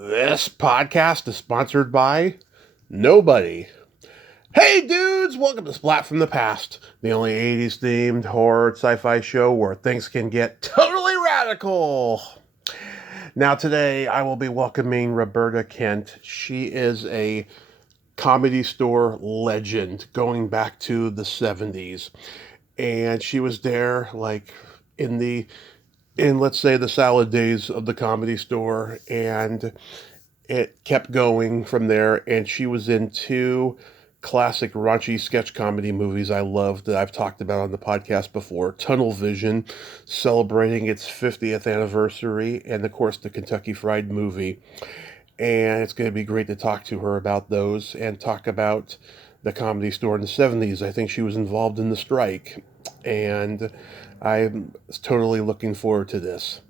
This podcast is sponsored by nobody. Hey dudes, welcome to Splat from the Past, the only 80s themed horror sci-fi show where things can get totally radical. Now today I will be welcoming Roberta Kent. She is a Comedy Store legend going back to the 70s. And she was there like in let's say the salad days of the Comedy Store, and it kept going from there. And she was in two classic raunchy sketch comedy movies I loved that I've talked about on the podcast before: Tunnel Vision, celebrating its 50th anniversary, and of course the Kentucky Fried Movie. And it's going to be great to talk to her about those and talk about the Comedy Store in the 70s. I think she was involved in the strike, and I'm totally looking forward to this.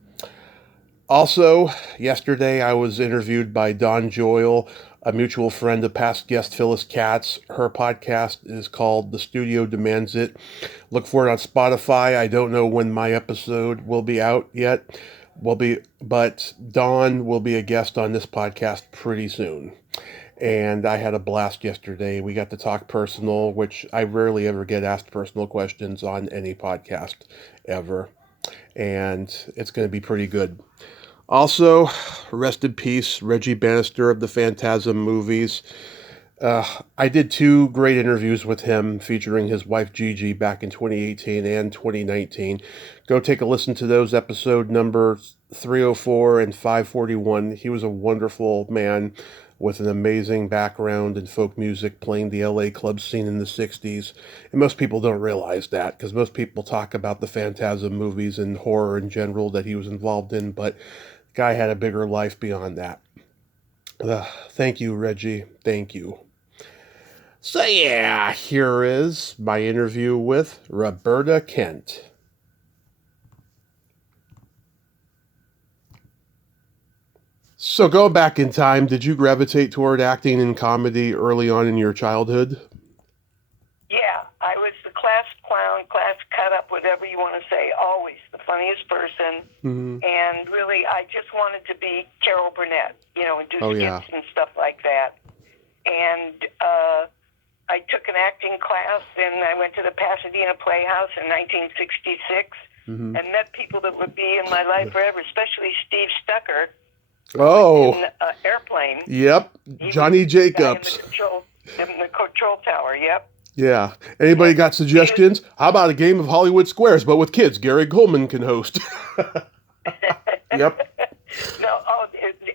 Also, yesterday I was interviewed by Dawn Joyle, a mutual friend of past guest Phyllis Katz. Her podcast is called The Studio Demands It. Look for it on Spotify. I don't know when my episode will be out yet. But Dawn will be a guest on this podcast pretty soon. And I had a blast yesterday. We got to talk personal, which I rarely ever get asked personal questions on any podcast ever. And it's going to be pretty good. Also, rest in peace, Reggie Bannister of the Phantasm movies. I did two great interviews with him featuring his wife Gigi back in 2018 and 2019. Go take a listen to those, episode number 304 and 541. He was a wonderful man with an amazing background in folk music, playing the LA club scene in the 60s. And most people don't realize that, because most people talk about the Phantasm movies and horror in general that he was involved in, but the guy had a bigger life beyond that. Thank you, Reggie. Thank you. So yeah, here is my interview with Roberta Kent. So going back in time, did you gravitate toward acting and comedy early on in your childhood? Yeah, I was the class clown, class cut up, whatever you want to say, always the funniest person. Mm-hmm. And really, I just wanted to be Carol Burnett, and do skits and stuff like that. And I took an acting class, and I went to the Pasadena Playhouse in 1966 and met people that would be in my life forever, especially Steve Stucker. Oh, in Airplane. Yep, Johnny Jacobs. In the control tower, yep. Yeah. Anybody got suggestions? How about a game of Hollywood Squares, but with kids? Gary Coleman can host. Yep. No,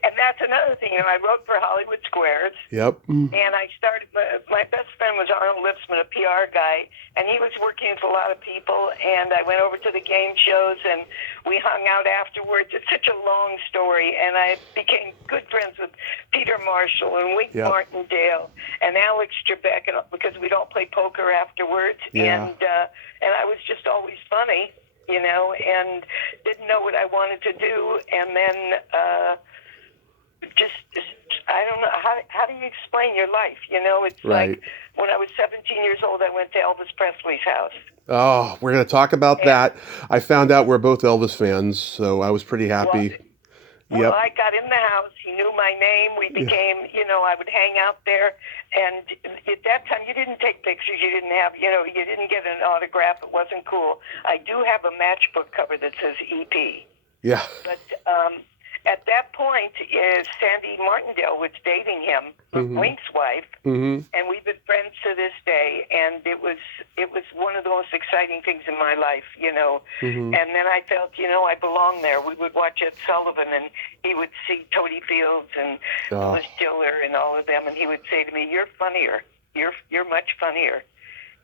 and that's another thing. I wrote for Hollywood Squares. Yep. And I started, my best friend was Arnold Lipsman, a PR guy, and he was working with a lot of people, and I went over to the game shows, and we hung out afterwards. It's such a long story, and I became good friends with Peter Marshall and Wink Martindale and Alex Trebek, because we'd all play poker afterwards, and I was just always funny, and didn't know what I wanted to do, and then just I don't know, how do you explain your life? It's like when I was 17 years old, I went to Elvis Presley's house. Oh, we're going to talk about that. I found out we're both Elvis fans, so I was pretty happy. Well, I got in the house. He knew my name. We became, I would hang out there. And at that time, you didn't take pictures. You didn't have, you didn't get an autograph. It wasn't cool. I do have a matchbook cover that says EP. Yeah. But at that point, Sandy Martindale was dating him, Wink's wife, and we've been friends to this day. And it was one of the most exciting things in my life, And then I felt, I belong there. We would watch Ed Sullivan, and he would see Toady Fields and Liz Diller and all of them, and he would say to me, "You're funnier. You're much funnier."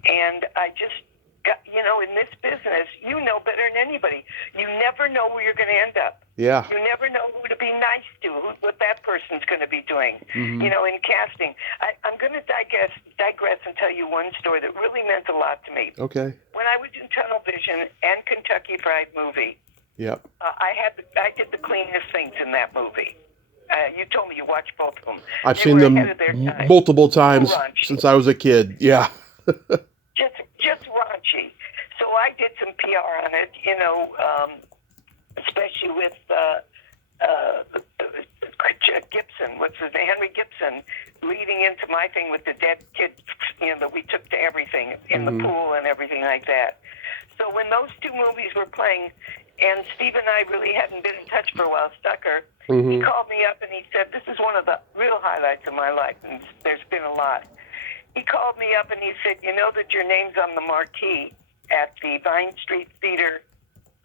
And I just in this business, you know better than anybody. You never know where you're going to end up. Yeah. You never know who to be nice to, what that person's going to be doing, in casting. I'm going to digress and tell you one story that really meant a lot to me. Okay. When I was in Tunnel Vision and Kentucky Fried Movie, I did the cleanest things in that movie. You told me you watched both of them. I've seen them multiple times since I was a kid. Yeah. Just raunchy. So I did some PR on it, especially with Gibson, what's his name, Henry Gibson, leading into my thing with the dead kid, that we took to everything in the pool and everything like that. So when those two movies were playing, and Steve and I really hadn't been in touch for a while, Stucker, he called me up and he said, this is one of the real highlights of my life, and there's been a lot. He called me up and he said, you know that your name's on the marquee at the Vine Street Theater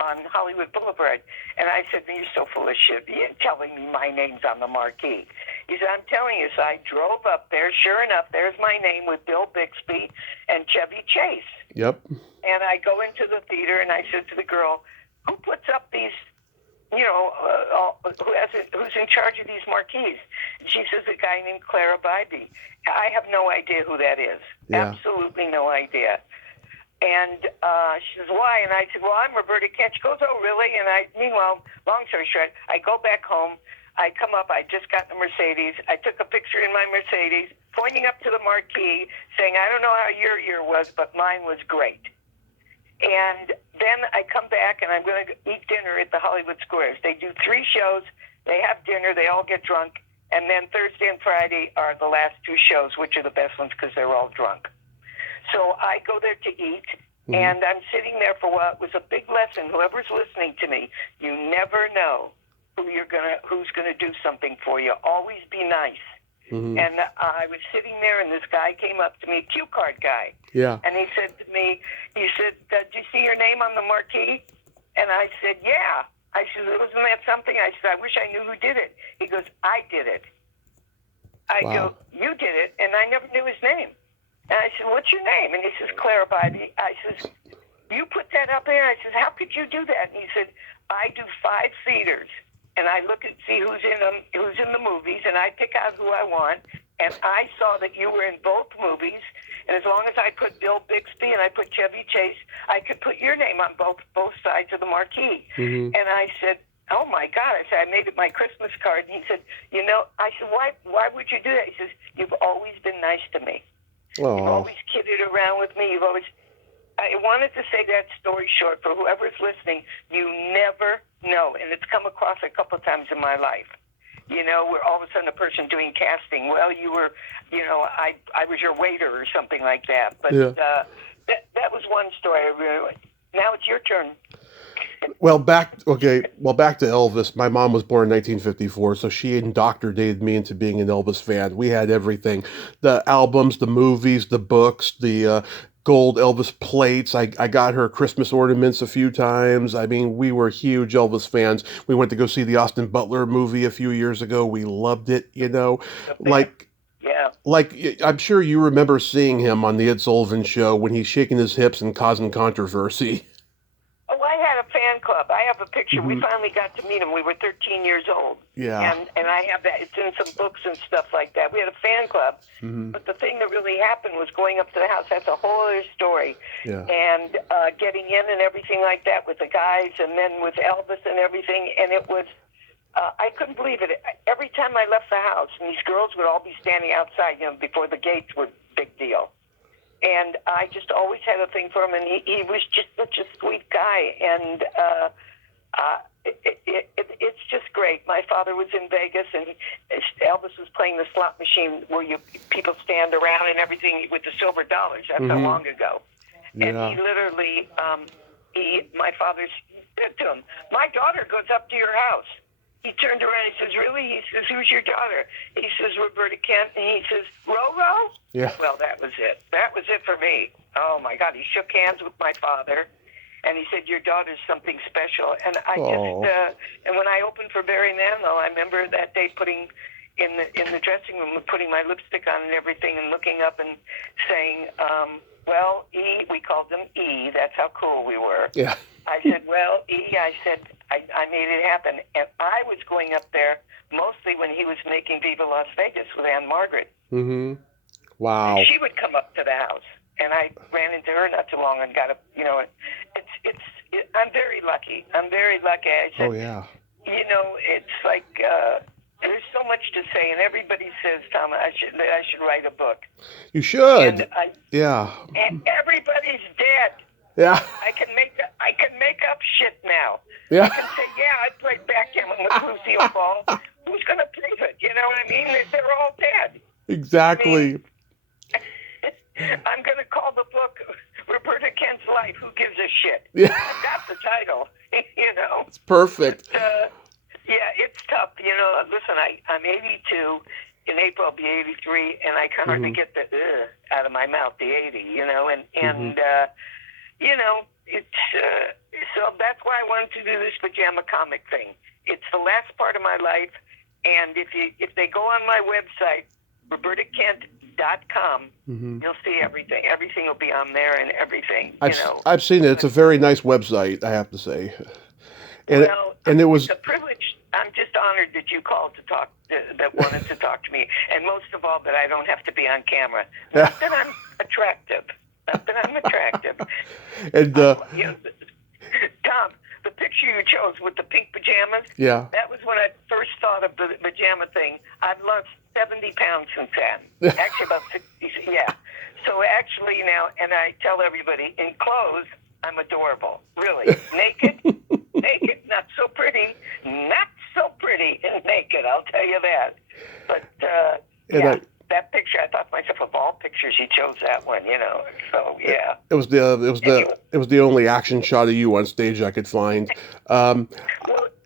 on Hollywood Boulevard. And I said, you're so full of shit. You're telling me my name's on the marquee. He said, I'm telling you. So I drove up there. Sure enough, there's my name with Bill Bixby and Chevy Chase. Yep. And I go into the theater and I said to the girl, who puts up these, who's in charge of these marquees? And she says, a guy named Clara Bybee. I have no idea who that is. Yeah. Absolutely no idea. And she says, why? And I said, well, I'm Roberta Kent. She goes, oh, really? And meanwhile, long story short, I go back home. I come up. I just got in the Mercedes. I took a picture in my Mercedes, pointing up to the marquee, saying, I don't know how your year was, but mine was great. And then I come back, and I'm going to eat dinner at the Hollywood Squares. They do 3 shows. They have dinner. They all get drunk. And then Thursday and Friday are the last 2 shows, which are the best ones because they're all drunk. So I go there to eat, and I'm sitting there for what was a big lesson. Whoever's listening to me, you never know who's gonna do something for you. Always be nice. And I was sitting there, and this guy came up to me, a cue card guy. Yeah. And he said to me, did you see your name on the marquee? And I said, yeah. I said, wasn't that something? I said, I wish I knew who did it. He goes, I did it. I go, you did it, and I never knew his name. And I said, what's your name? And he says, Clara Bybee. I says, you put that up there? I says, how could you do that? And he said, I do 5 theaters, and I look and see who's in the movies, and I pick out who I want. And I saw that you were in both movies, and as long as I put Bill Bixby and I put Chevy Chase, I could put your name on both sides of the marquee. And I said, oh my God! I said, I made it my Christmas card. And he said, I said, why would you do that? He says, you've always been nice to me. Aww. You've always kidded around with me. I wanted to say that story short for whoever's listening. You never know, and it's come across a couple of times in my life. Where all of a sudden a person doing casting, well, you were, I was your waiter or something like that. But that was one story I really liked. Now it's your turn. Well, back to Elvis. My mom was born in 1954, so she indoctrinated me into being an Elvis fan. We had everything: the albums, the movies, the books, the gold Elvis plates. I got her Christmas ornaments a few times. I mean, we were huge Elvis fans. We went to go see the Austin Butler movie a few years ago. We loved it, Like I'm sure you remember seeing him on the Ed Sullivan Show when he's shaking his hips and causing controversy. Oh, I had a fan club. I have a picture. We finally got to meet him. We were 13 years old. Yeah. And I have that. It's in some books and stuff like that. We had a fan club. But the thing that really happened was going up to the house. That's a whole other story. Yeah. And getting in and everything like that with the guys, and then with Elvis and everything. And it was, I couldn't believe it. Every time I left the house, and these girls would all be standing outside, before the gates were a big deal. And I just always had a thing for him, and he was just such a sweet guy. And it's just great. My father was in Vegas, and Elvis was playing the slot machine where people stand around and everything with the silver dollars. That's how long ago. Yeah. And he literally, my father said to him, my daughter goes up to your house. He turned around and he says, really? He says, who's your daughter? He says, Roberta Kent. And he says, Roro? Yeah. Well, that was it. That was it for me. Oh, my God. He shook hands with my father, and he said, your daughter's something special. And I and when I opened for Barry Manilow, I remember that day putting in the dressing room, putting my lipstick on and everything, and looking up and saying, well, E, we called them E. That's how cool we were. Yeah. I said, well, E, I said, I made it happen. And I was going up there mostly when he was making Viva Las Vegas with Anne Margaret. Wow. And she would come up to the house, and I ran into her not too long and got I'm very lucky. I'm very lucky. I said, oh, yeah. It's like, there's so much to say, and everybody says, Tom, I should write a book. You should. And everybody's dead. Yeah. I can make up shit now. Yeah. I can say, I played backgammon with Lucille Ball. Who's going to believe it, they're all dead. Exactly. I mean, I'm going to call the book Roberta Kent's Life, Who Gives a Shit? Yeah. I've got the title, It's perfect. But, yeah, it's tough. Listen, I'm 82. In April, I'll be 83, and I can hardly get the out of my mouth, the 80, it's so that's why I wanted to do this pajama comic thing. It's the last part of my life, and if they go on my website, robertakent.com, you'll see everything. Everything will be on there, and everything. I've seen it. It's a very nice website, I have to say. And it was a privilege. I'm just honored that you called to talk, that wanted to talk to me, and most of all that I don't have to be on camera. Not that I'm attractive. And Tom, the picture you chose with the pink pajamas. Yeah. That was when I first thought of the pajama thing. I've lost 70 pounds since then. Actually, about 60. Yeah. So actually now, and I tell everybody, in clothes, I'm adorable. Really. Naked, not so pretty. Not so pretty naked, I'll tell you that. But, that picture, I thought to myself, of all pictures, he chose that one, So, yeah. It was the only action shot of you on stage I could find. Well,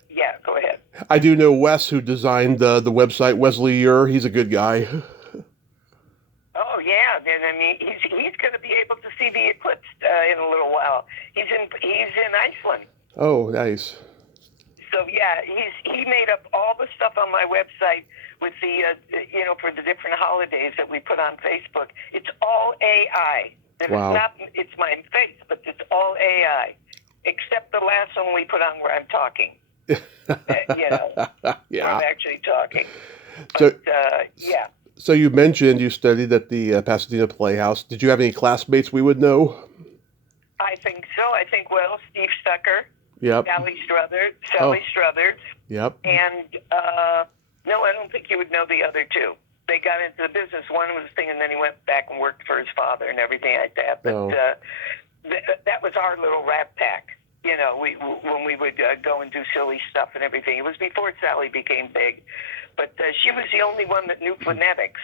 yeah, go ahead. I do know Wes, who designed the website, Wesley Ure. He's a good guy. Oh, yeah. I mean, he's going to be able to see the eclipse in a little while. He's in Iceland. Oh, nice. So yeah, he made up all the stuff on my website with the for the different holidays that we put on Facebook. It's all AI. Wow. It's my face, but it's all AI, except the last one we put on where I'm talking. Yeah. Where I'm actually talking. But, yeah. So you mentioned you studied at the Pasadena Playhouse. Did you have any classmates we would know? I think so. Steve Stucker. Yep. Sally Struthers. Yep. And no, I don't think you would know the other two. They got into the business. One was singing, and then he went back and worked for his father and everything like that. But that was our little rap pack. When we would go and do silly stuff and everything. It was before Sally became big, but she was the only one that knew phonetics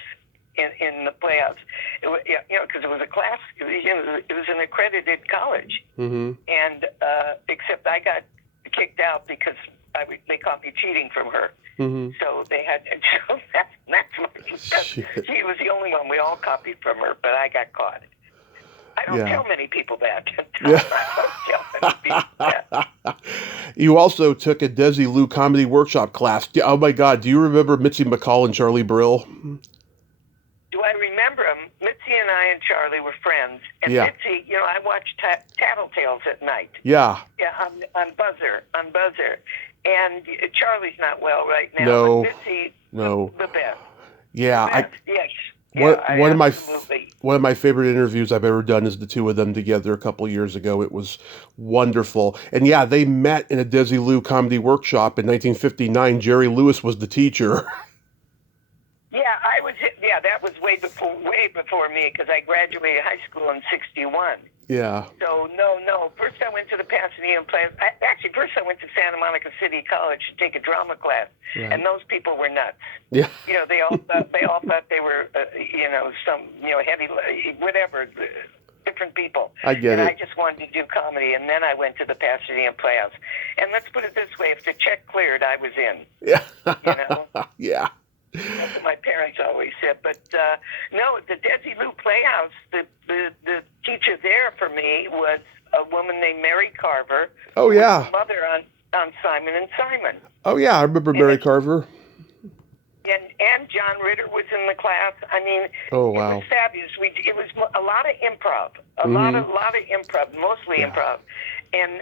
in the Playhouse. Because it was a class. It was an accredited college, and except I got kicked out because they caught me cheating from her. So they had. So she was the only one we all copied from her, but I got caught. I don't tell many people that. You also took a Desi Lou comedy workshop class. Oh my God! Do you remember Mitzi McCall and Charlie Brill? Do I remember them? Mitzi and I and Charlie were friends. And Mitzi, I watched Tattletales at night. Yeah. Yeah, on Buzzer. And Charlie's not well right now. No. But Mitzi, the best. Yeah. Yes. One of my favorite interviews I've ever done is the two of them together a couple years ago. It was wonderful. And yeah, they met in a Desi Lou comedy workshop in 1959. Jerry Lewis was the teacher. Yeah, that was way before me because I graduated high school in '61. Yeah. So no. First I went to the Pasadena Playhouse. First I went to Santa Monica City College to take a drama class, and those people were nuts. Yeah. They all thought they were some heavy whatever. Different people. I get it. I just wanted to do comedy, and then I went to the Pasadena Playhouse. And let's put it this way: if the check cleared, I was in. Yeah. Yeah. That's what my parents always said. But no, the Desi Lou Playhouse, the teacher there for me was a woman named Mary Carver. Oh, yeah. Who was the mother on Simon and Simon. Oh, yeah, I remember Mary Carver. And John Ritter was in the class. I mean, It was fabulous. It was a lot of improv, a lot of improv, mostly improv. And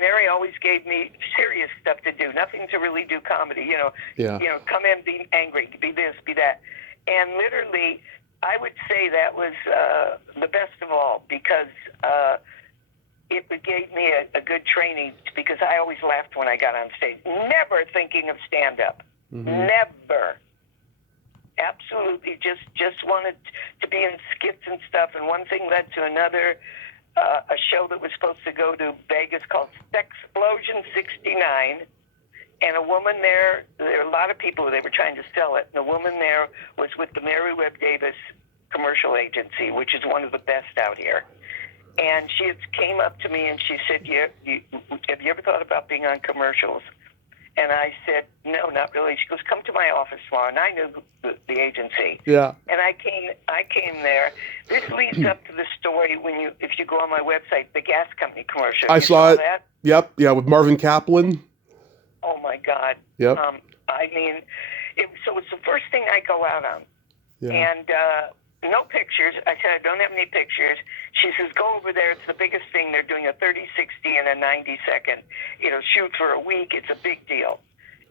Mary always gave me serious stuff to do, nothing to really do comedy. Come in, be angry, be this, be that. And literally, I would say that was the best of all because it gave me a good training because I always laughed when I got on stage, never thinking of stand-up. Never. Absolutely. Just wanted to be in skits and stuff. And one thing led to another. A show that was supposed to go to Vegas called Sexplosion 69 And a woman there were a lot of people, they were trying to sell it. And the woman there was with the Mary Webb Davis commercial agency, which is one of the best out here. And she came up to me and she said, have you ever thought about being on commercials? And I said, no, not really. She goes, come to my office tomorrow. And I knew the agency. Yeah. And I came there. This leads up to the story if you go on my website, the gas company commercial. I saw it. That? Yep. Yeah, with Marvin Kaplan. Oh, my God. Yep. I mean, so it's the first thing I go out on. Yeah. And no pictures. I said, I don't have any pictures. She says, go over there. It's the biggest thing. They're doing a 30, 60, and a 90-second, shoot for a week. It's a big deal.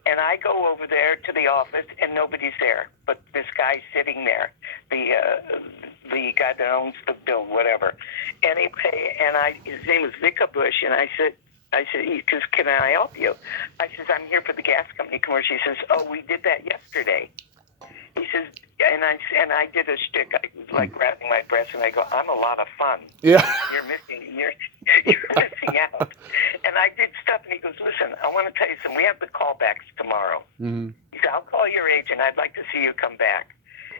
And I go over there to the office, and nobody's there. But this guy's sitting there, the guy that owns the build, whatever. Anyway, his name is Vika Bush, and I said, can I help you? I says, I'm here for the gas company commercial. He says, oh, we did that yesterday. He says, and I did a shtick. I was like grabbing my breast, and I go, I'm a lot of fun. Yeah. You're missing out. And I did stuff, and he goes, listen, I want to tell you something. We have the callbacks tomorrow. Mm-hmm. He said, I'll call your agent. I'd like to see you come back.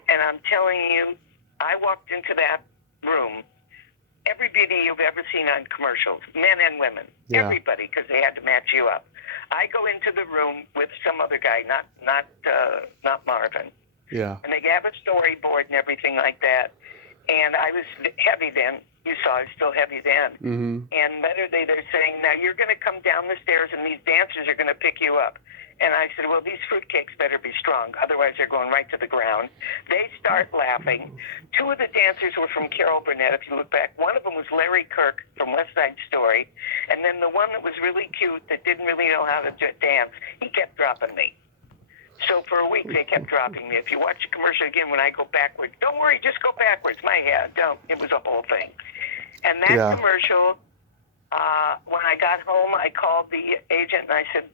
And I'm telling you, I walked into that room. Everybody you've ever seen on commercials, men and women, everybody, because they had to match you up. I go into the room with some other guy, not Marvin. Yeah. And they have a storyboard and everything like that. And I was heavy then. You saw I was still heavy then. Mm-hmm. And literally they're saying, now you're going to come down the stairs and these dancers are going to pick you up. And I said, well, these fruitcakes better be strong. Otherwise, they're going right to the ground. They start laughing. Two of the dancers were from Carol Burnett, if you look back. One of them was Larry Kirk from West Side Story. And then the one that was really cute that didn't really know how to dance, he kept dropping me. So for a week, they kept dropping me. If you watch the commercial again, when I go backwards, don't worry, just go backwards. My head, don't. It was a whole thing. And that commercial, when I got home, I called the agent and I said,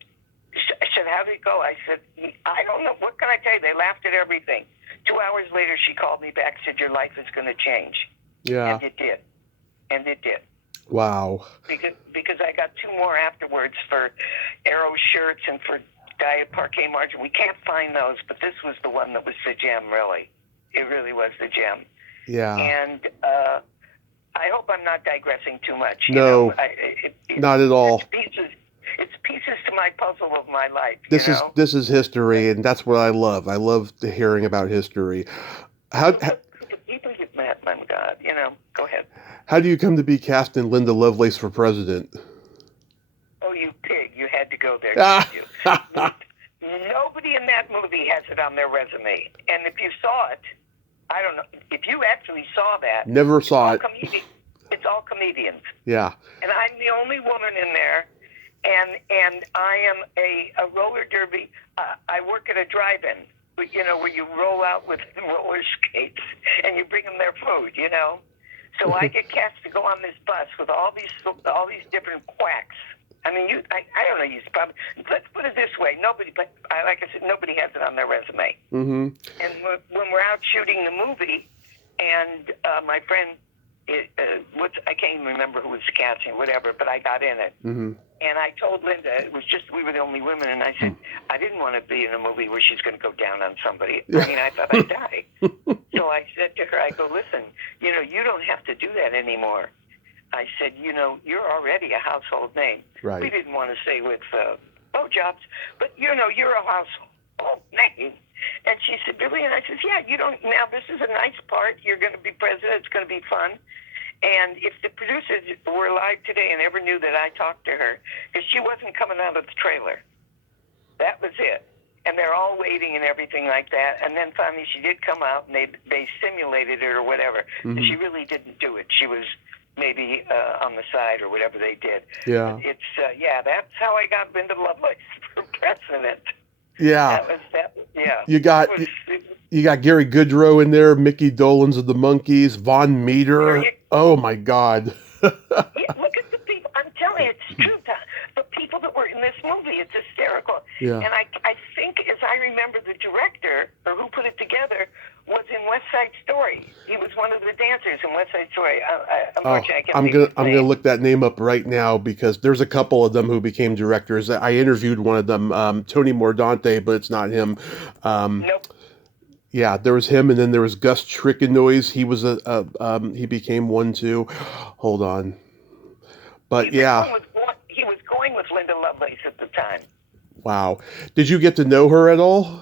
how did it go? I said, I don't know. What can I tell you? They laughed at everything. 2 hours later, she called me back and said, your life is going to change. Yeah. And it did. And it did. Wow. Because I got 2 more afterwards for Arrow shirts and for Diet Parquet margin. We can't find those, but this was the one that was the gem, really. It really was the gem. Yeah. And I hope I'm not digressing too much. No, not at all. It's pieces to my puzzle of my life. This is history, and that's what I love. I love hearing about history. The people you've met, my God, go ahead. How do you come to be cast in Linda Lovelace for president? Oh, you pig. You had to go there, didn't you? Nobody in that movie has it on their resume. And if you saw it, I don't know. If you actually saw that. Never saw it. It's all comedians. Yeah. And I'm the only woman in there. And I am a roller derby. I work at a drive-in, where you roll out with roller skates and you bring them their food, So I get cast to go on this bus with all these different quacks. I mean, I don't know. Let's put it this way: like I said, nobody has it on their resume. Mm-hmm. And when we're out shooting the movie, and my friend, I can't even remember who was casting, whatever, but I got in it. Mm-hmm. And I told Linda, it was just we were the only women, and I said, I didn't want to be in a movie where she's going to go down on somebody. I mean, I thought I'd die. So I said to her, I go, listen, you don't have to do that anymore. I said, you're already a household name. Right. We didn't want to say with blowjobs, but you're a household name. And she said, really? And I said, yeah, now this is a nice part. You're going to be president. It's going to be fun. And if the producers were alive today and ever knew that I talked to her, because she wasn't coming out of the trailer. That was it. And they're all waiting and everything like that. And then finally she did come out, and they simulated it or whatever. Mm-hmm. She really didn't do it. She was maybe on the side or whatever they did. Yeah. But that's how I got Linda Lovelace for president. Yeah. Yeah. You got Gary Goodrow in there, Mickey Dolenz of the Monkees, Von Meter. Oh my God. Look at the people. I'm telling you, it's true. The people that were in this movie, it's hysterical. Yeah. And I think, as I remember, the director, or who put it together, was in West Side Story. He was one of the dancers in West Side Story. Oh, Unfortunately, I can't I'm think gonna of his I'm name. gonna look that name up right now because there's a couple of them who became directors. I interviewed one of them, Tony Mordante, but it's not him. Um, Nope. yeah, there was him, and then there was Gus Trickenoise. He was he became one too. Hold on, but yeah, He was going with Linda Lovelace at the time. wow. Did you get to know her at all?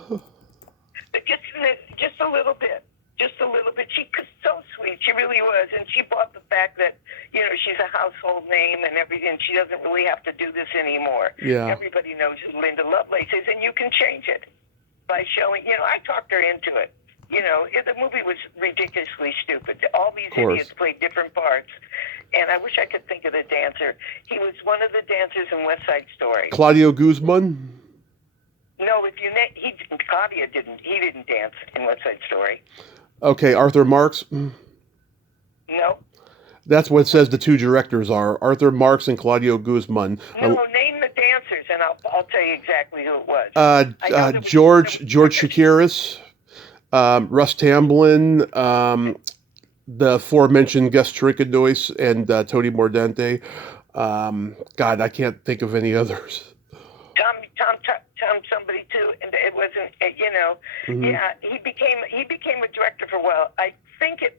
Just a little bit. Just a little bit. She was so sweet. She really was. And she bought the fact that, she's a household name and everything. She doesn't really have to do this anymore. Yeah. Everybody knows who Linda Lovelace is, and you can change it by showing, I talked her into it. The movie was ridiculously stupid. All these idiots played different parts. And I wish I could think of the dancer. He was one of the dancers in West Side Story. Claudio Guzman? No, Claudia didn't. He didn't dance in West Side Story. Okay, Arthur Marks? No. That's what it says the two directors are, Arthur Marks and Claudio Guzman. No, name the dancers, and I'll tell you exactly who it was. George Chakiris, Russ Tamblyn, the aforementioned Gus Trickenoise, and Tony Mordante. God, I can't think of any others. Tom somebody too, and it wasn't, Mm-hmm. Yeah, he became a director for a while. I think it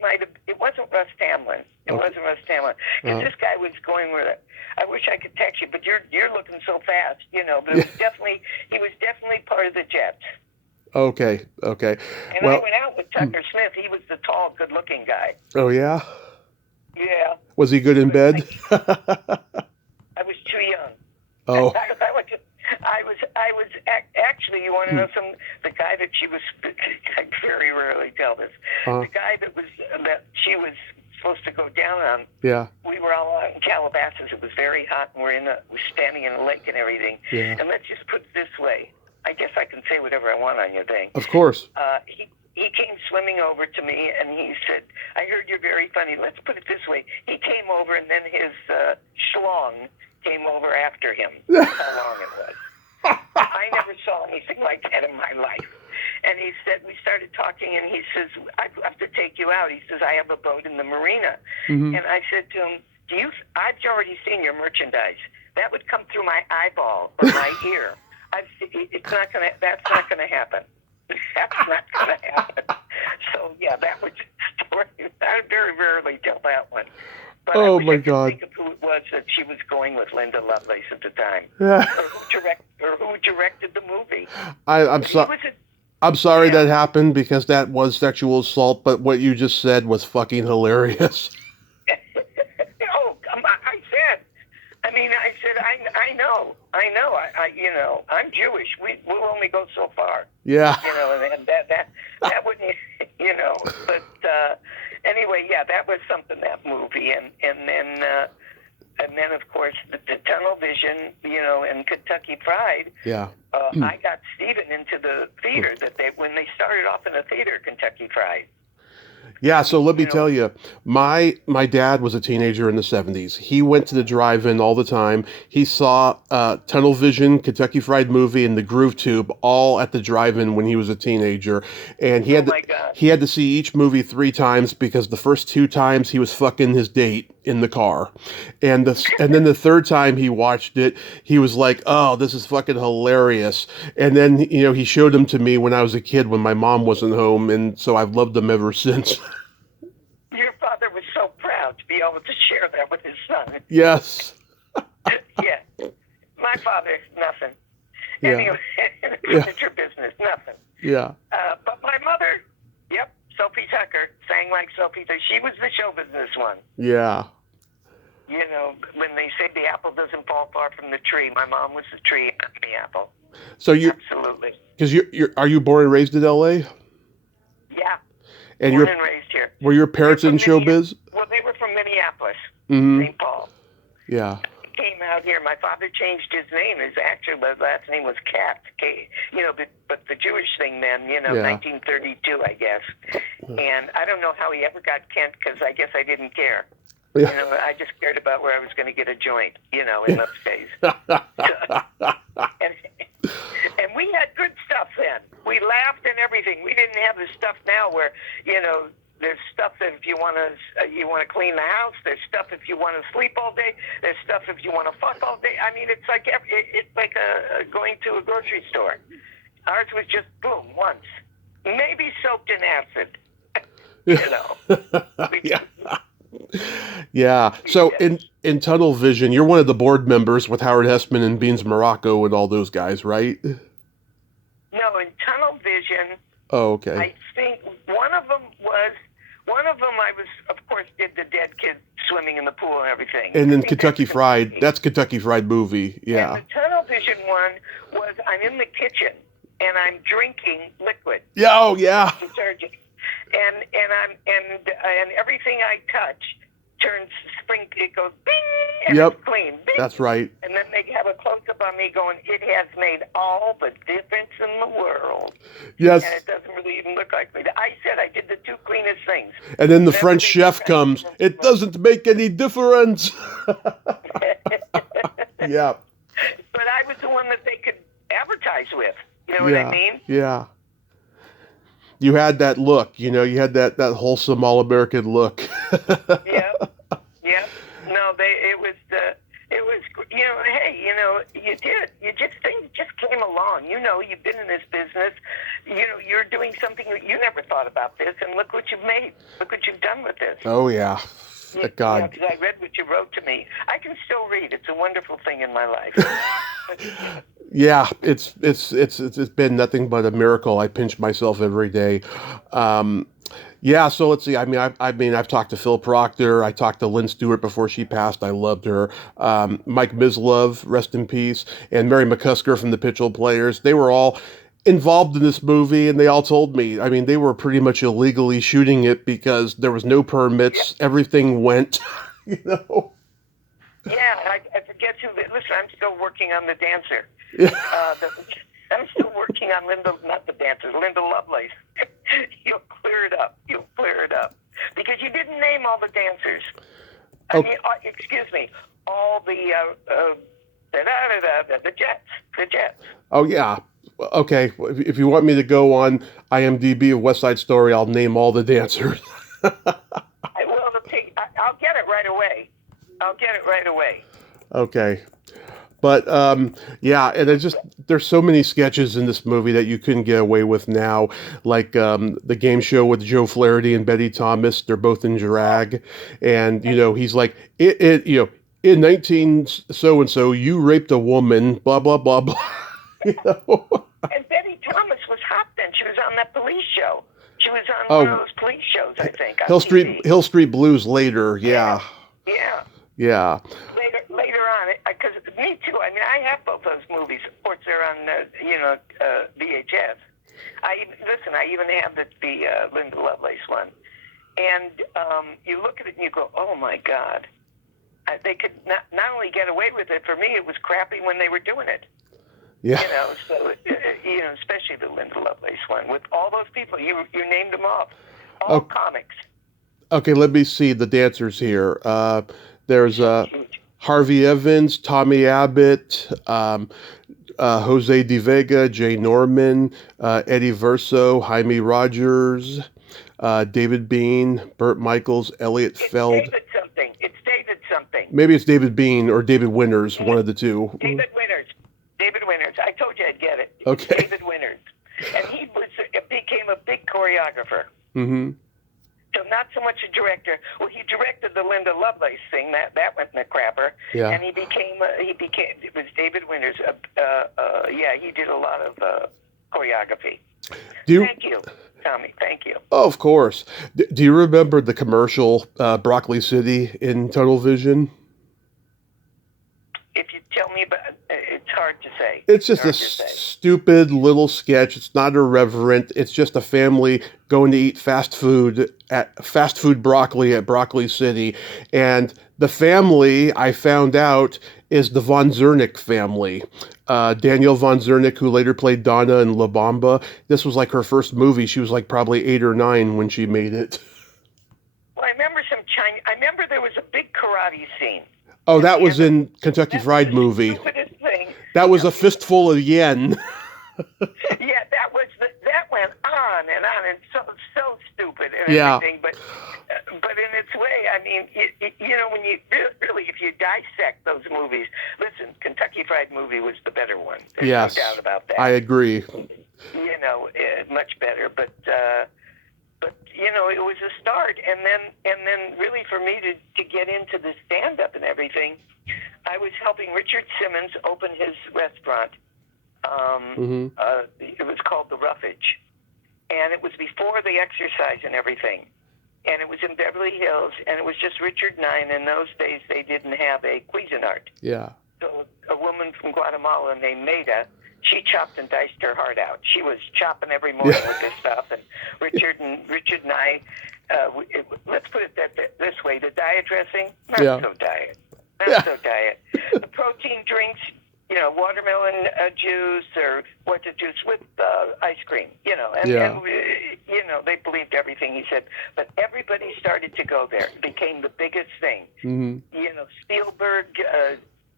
wasn't Russ Tamblyn. It wasn't Russ Tamblyn. Because this guy was going with it. I wish I could text you, but you're looking so fast, but it was he was definitely part of the Jets. Okay. And I went out with Tucker Smith. He was the tall, good-looking guy. Oh, yeah? Yeah. Was he good in bed? I was too young. Oh. I was actually, you want to know the guy that she was, I very rarely tell this, the guy that she was supposed to go down on. Yeah. We were all out in Calabasas. It was very hot, and we're standing in a lake and everything. Yeah. And let's just put it this way. I guess I can say whatever I want on your thing. Of course. He came swimming over to me, and he said, I heard you're very funny. Let's put it this way. He came over, and then his schlong came over after him. That's how long it was. I never saw anything like that in my life. And he said, we started talking, and he says, I'd love to take you out. He says, I have a boat in the marina. Mm-hmm. And I said to him, I've already seen your merchandise. That would come through my eyeball or my ear. That's not going to happen. That's not going to happen. So, yeah, that was a story. I very rarely tell that one. But oh, my God. Think of who it was that she was going with, Linda Lovelace, at the time. Yeah. Or who directed the movie. I'm sorry that happened because that was sexual assault, but what you just said was fucking hilarious. I know. I'm Jewish. We'll only go so far. Yeah. And that wouldn't, But anyway, yeah, that was something, that movie, and then of course the Tunnel Vision, and Kentucky Fried. Yeah. I got Stephen into the theater when they started off in the theater, Kentucky Fried. Yeah, so let me tell you, my dad was a teenager in the 70s. He went to the drive-in all the time. He saw Tunnel Vision, Kentucky Fried Movie, and The Groove Tube all at the drive-in when he was a teenager. And he had to see each movie 3 times because the first 2 times he was fucking his date in the car. And then the third time he watched it, he was like, oh, this is fucking hilarious. And then, he showed them to me when I was a kid when my mom wasn't home, and so I've loved them ever since. Your father was so proud to be able to share that with his son. Yes. Yeah. My father, nothing. Yeah. Anyway, furniture business, nothing. Yeah. But my mother, Sophie Tucker, sang like Sophie Tucker. She was the show business one. Yeah. When they say the apple doesn't fall far from the tree, my mom was the tree, not the apple. So Absolutely. Because are you born and raised in L.A.? Yeah. And born and raised here. Were your parents in showbiz? Well, they were from Minneapolis, St. Paul. Yeah. Came out here. My father changed his name. His last name was Kat. But the Jewish thing then, 1932, I guess. And I don't know how he ever got Kent because I guess I didn't care. Yeah. I just cared about where I was going to get a joint, in those days. And we had good stuff then. We laughed and everything. We didn't have the stuff now where, there's stuff that if you want to clean the house. There's stuff if you want to sleep all day. There's stuff if you want to fuck all day. I mean, it's like going to a grocery store. Ours was just boom once, maybe soaked in acid. Yeah. Yeah. So in Tunnel Vision, you're one of the board members with Howard Hessman and Beans Morocco and all those guys, right? No, in Tunnel Vision. Oh, okay. I think one of them I was, of course, did the dead kid swimming in the pool and everything. And then Kentucky Fried. That's Kentucky Fried Movie. Yeah. And the Tunnel Vision one was I'm in the kitchen and I'm drinking liquid. Yeah. Oh, yeah. Detergent. And everything I touch turns spring. It goes bing, and it's clean. Bing. That's right. And then they have a close up on me going, "It has made all the difference in the world." Yes. And it doesn't really even look like me. I said I did the two cleanest things. And then the French chef comes. It doesn't make any difference. Yeah. But I was the one that they could advertise with. You know what I mean? Yeah. You had that look, you had that wholesome all-American look. Yeah. No, it was, hey, you did. Things just came along. You've been in this business. You're doing something that you never thought about this, and look what you've made. Look what you've done with this. Oh, yeah. God. Yeah, because I read what you wrote to me. I can still read. It's a wonderful thing in my life. Yeah, it's been nothing but a miracle. I pinch myself every day. Yeah, so let's see. I mean, I've talked to Phil Proctor. I talked to Lynn Stewart before she passed. I loved her. Mike Mislove, rest in peace, and Mary McCusker from the Pitchell Players. They were all involved in this movie, and they all told me. I mean, they were pretty much illegally shooting it because there was no permits. Yeah. Everything went, Yeah, I forget who. Listen, I'm still working on The Dancer. I'm still working on Linda Lovelace. You'll clear it up. Because you didn't name all the dancers. I mean, excuse me, all the Jets. Oh, yeah. Okay, if you want me to go on IMDb of West Side Story, I'll name all the dancers. I'll get it right away. Okay. But, yeah, and there's so many sketches in this movie that you couldn't get away with now, like the game show with Joe Flaherty and Betty Thomas. They're both in drag, and, he's like, in 19 so-and-so, you raped a woman, blah, blah, blah, blah. And Betty Thomas was hot then. She was on that police show. She was on one of those police shows, I think. Hill Street Blues later, yeah. Yeah. Later on, because me too. I mean, I have both those movies. Of course, they're on, VHS. I even have the Linda Lovelace one. And you look at it and you go, oh my God. They could not only get away with it. For me, it was crappy when they were doing it. Yeah. Especially the Linda Lovelace one with all those people. You named them off. All comics. Okay, let me see the dancers here. There's Harvey Evans, Tommy Abbott, Jose De Vega, Jay Norman, Eddie Verso, Jaime Rogers, David Bean, Burt Michaels, Elliot Feld. It's David something. Maybe it's David Bean or David Winters, one of the two. David Winters. I told you I'd get it. Okay. David Winters. And he became a big choreographer. Mm-hmm. So not so much a director. Well, he directed the Linda Lovelace thing. That went in the crapper. Yeah. And it was David Winters. He did a lot of choreography. Thank you, Tommy. Thank you. Oh, of course. Do you remember the commercial Broccoli City in Tunnel Vision? If you tell me about it, it's hard to say. It's just a stupid little sketch. It's not irreverent. It's just a family going to eat fast food broccoli at Broccoli City. And the family, I found out, is the Von Zernick family. Danielle Von Zernick, who later played Donna in La Bamba. This was like her first movie. She was like probably 8 or 9 when she made it. Well, I remember I remember there was a big karate scene. Oh, that was in Kentucky Fried Movie. That was a fistful of yen. Yeah, that Yeah. everything, but in its way, I mean, when you really, if you dissect those movies, listen, Kentucky Fried Movie was the better one. There's Yes. no doubt about that. I agree. Much better, but it was a start, and then really for me to get into the stand-up and everything, I was helping Richard Simmons open his restaurant. It was called The Roughage, and it was before the exercise and everything, and it was in Beverly Hills, and it was just Richard and I, and in those days they didn't have a Cuisinart. Yeah. So a woman from Guatemala named Maida, she chopped and diced her heart out. She was chopping every morning with this stuff, and Richard and I, let's put it this way: the diet dressing, not so diet. The protein drinks, watermelon juice or what's a juice with ice cream, and they believed everything he said. But everybody started to go there. It became the biggest thing. Spielberg,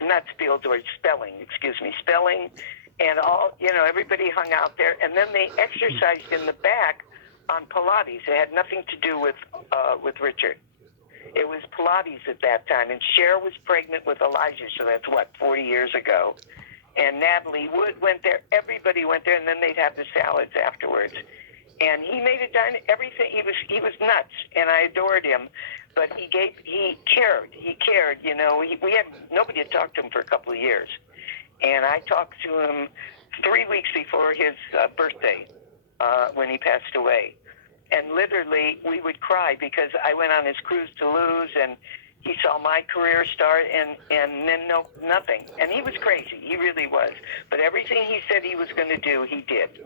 not Spielberg, Spelling, and all, everybody hung out there. And then they exercised in the back on Pilates. It had nothing to do with Richard. It was Pilates at that time, and Cher was pregnant with Elijah, so that's 40 years ago. And Natalie Wood went there. Everybody went there, and then they'd have the salads afterwards. And he made it done. Everything. He was nuts, and I adored him. But he cared. He cared. Nobody had talked to him for a couple of years, and I talked to him 3 weeks before his birthday when he passed away. And literally, we would cry because I went on his cruise to lose, and he saw my career start, and then nothing. And he was crazy. He really was. But everything he said he was going to do, he did.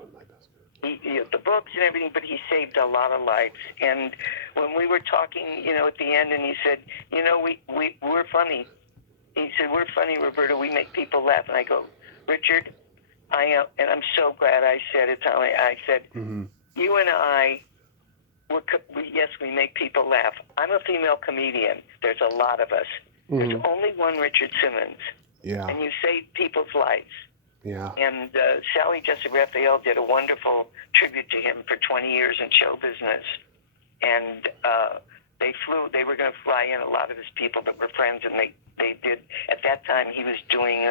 The books and everything, but he saved a lot of lives. And when we were talking, at the end, and he said, we're funny. He said, we're funny, Roberta. We make people laugh. And I go, Richard, I am, and I'm so glad I said it, Tommy. I said, you and I, yes, we make people laugh. I'm a female comedian. There's a lot of us. There's only one Richard Simmons. Yeah. And you save people's lives. Yeah. And Sally Jessica Raphael did a wonderful tribute to him for 20 years in show business. And they were going to fly in a lot of his people that were friends, and they did. At that time, he was doing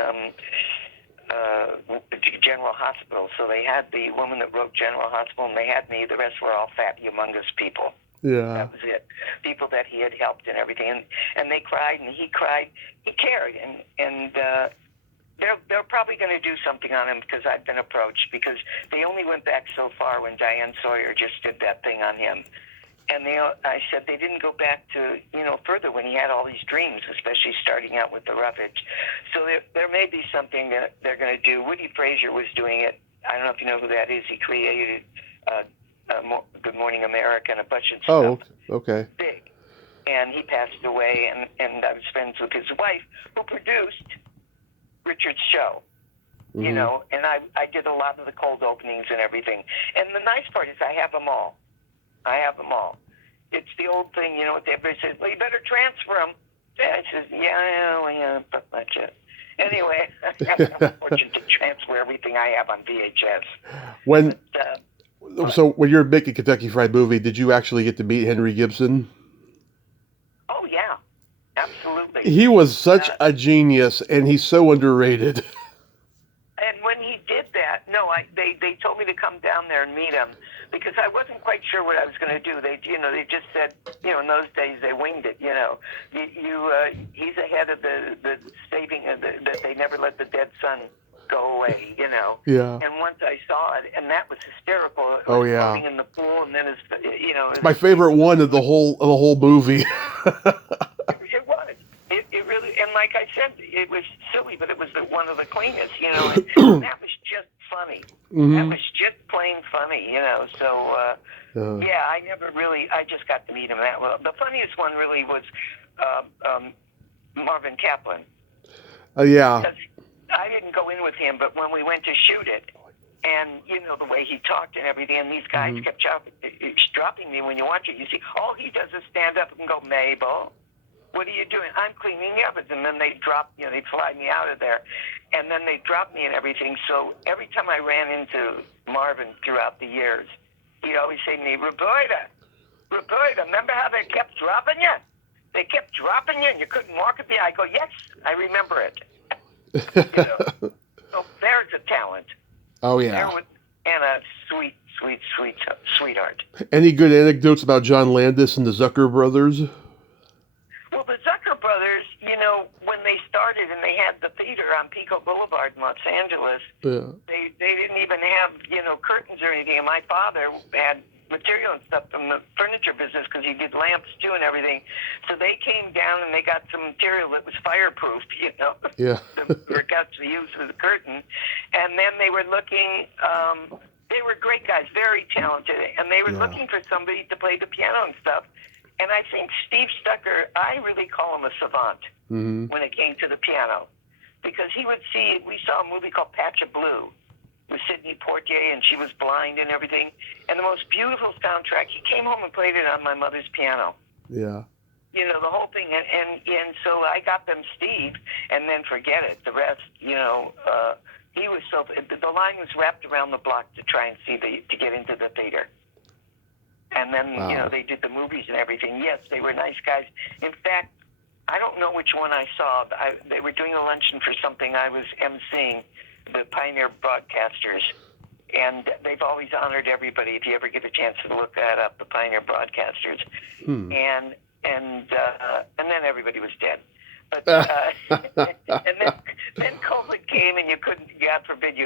General Hospital. So they had the woman that wrote General Hospital, and they had me. The rest were all fat, humongous people. Yeah. That was it. People that he had helped and everything. And they cried, and he cried. He cared. And they're probably going to do something on him because I've been approached, because they only went back so far when Diane Sawyer just did that thing on him. And I said they didn't go back to, further when he had all these dreams, especially starting out with The Roughage. So there may be something that they're going to do. Woody Frazier was doing it. I don't know if you know who that is. He created Good Morning America and a bunch of stuff. Oh, okay. Big. And he passed away, and I was friends with his wife, who produced Richard's show. And I did a lot of the cold openings and everything. And the nice part is I have them all. It's the old thing, everybody says, well, you better transfer them. I says, yeah, but not yet. Anyway, I have the fortune to transfer everything I have on VHS. So when you're making Kentucky Fried Movie, did you actually get to meet Henry Gibson? Oh, yeah, absolutely. He was such a genius, and he's so underrated. And when he did that, they told me to come down there and meet him, because I wasn't quite sure what I was going to do. They just said, in those days they winged it. He's ahead of the saving that they never let the dead son go away. Yeah. And once I saw it, and that was hysterical. It was floating in the pool, and then it's my favorite one of the whole movie. It was. It really, and like I said, it was silly, but it was one of the cleanest, and that was just funny. That was just plain funny, so, I just got to meet him that well. The funniest one really was Marvin Kaplan. Yeah. Because I didn't go in with him, but when we went to shoot it, and, the way he talked and everything, and these guys kept dropping me when you watch it, you see, all he does is stand up and go, Mabel, what are you doing? I'm cleaning the ovens. And then they they'd fly me out of there. And then they dropped me and everything. So every time I ran into Marvin throughout the years, he'd always say to me, Roberta, Roberta, remember how they kept dropping you? They kept dropping you and you couldn't walk a bit. I go, yes, I remember it. So there's a talent. Oh, yeah. And a sweetheart. Any good anecdotes about John Landis and the Zucker brothers? Well, the Zucker brothers, when they started and they had the theater on Pico Boulevard in Los Angeles, they didn't even have, curtains or anything. And my father had material and stuff from the furniture business because he did lamps too and everything. So they came down and they got some material that was fireproof, Yeah. that got to use for the curtain. And then they were looking, they were great guys, very talented, and they were looking for somebody to play the piano and stuff. And I think Steve Stucker, I really call him a savant when it came to the piano, because he would see, we saw a movie called Patch of Blue with Sidney Poitier, and she was blind and everything, and the most beautiful soundtrack. He came home and played it on my mother's piano. Yeah. The whole thing, and so I got them Steve, and then forget it. The rest, he was so, the line was wrapped around the block to try and see to get into the theater. And then, they did the movies and everything. Yes, they were nice guys. In fact, I don't know which one I saw. They were doing a luncheon for something I was emceeing, the Pioneer Broadcasters. And they've always honored everybody. If you ever get a chance to look that up, the Pioneer Broadcasters. And then everybody was dead. But and then COVID came, and you couldn't. God forbid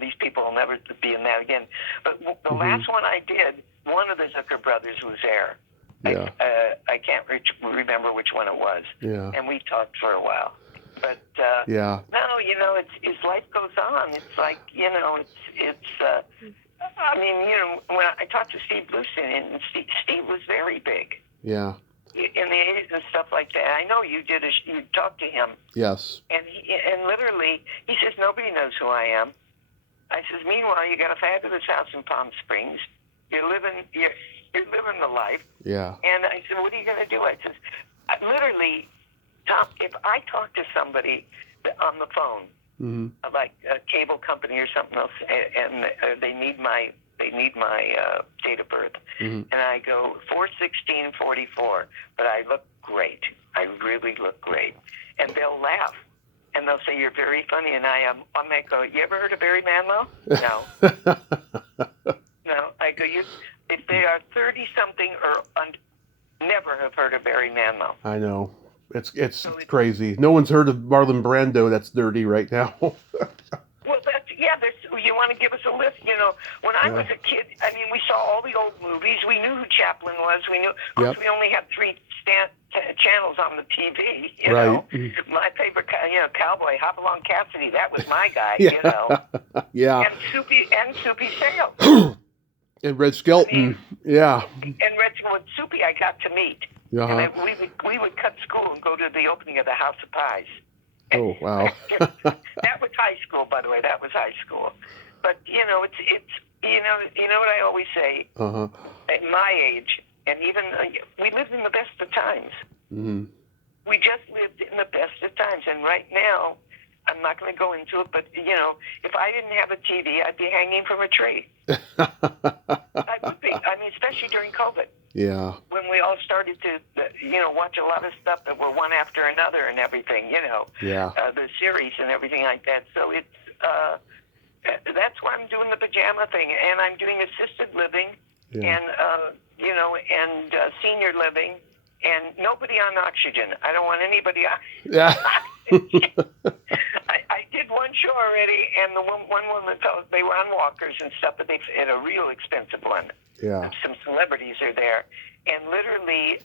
these people will never be in that again. But the last one I did, one of the Zucker brothers was there. Yeah. I can't remember which one it was. Yeah. And we talked for a while. But yeah. no, it's life goes on. It's like I mean, when I talked to Steve Lucin, and Steve was very big. Yeah. In the 80s and stuff like that. I know you talked to him. Yes. And literally, he says, nobody knows who I am. I says, meanwhile, you got a fabulous house in Palm Springs. You're living the life. Yeah. And I said, what are you going to do? I says, literally, Tom, if I talk to somebody on the phone, like a cable company or something else, and they need my date of birth. And I go 4/16/44, but I look great. I really look great. And they'll laugh. And they'll say, you're very funny. And I might go, you ever heard of Barry Manilow? No. No. I go, if they are 30-something or never have heard of Barry Manilow. I know. It's crazy. No one's heard of Marlon Brando. That's dirty right now. Well, you want to give us a list? When I was a kid, I mean, we saw all the old movies. We knew who Chaplin was. We knew. Of course, we only had 3 channels on the TV. My favorite, cowboy, Hopalong Cassidy. That was my guy. Yeah. And Soupy Sales. And Red Skelton. Yeah. And with Soupy, I got to meet. And we would cut school and go to the opening of the House of Pies. Oh, wow. That was high school, by the way. That was high school. But, it's what I always say, at my age, and even, we lived in the best of times. We just lived in the best of times. And right now, I'm not going to go into it, but, if I didn't have a TV, I'd be hanging from a tree. I would be. I mean, especially during COVID. Yeah. When we all started to, watch a lot of stuff that were one after another and everything, the series and everything like that. So it's, that's why I'm doing the pajama thing, and I'm doing assisted living and senior living, and nobody on oxygen. I don't want anybody on I did one show already, and the one woman felt they were on walkers and stuff, but they had a real expensive one. Yeah. Some celebrities are there. And literally,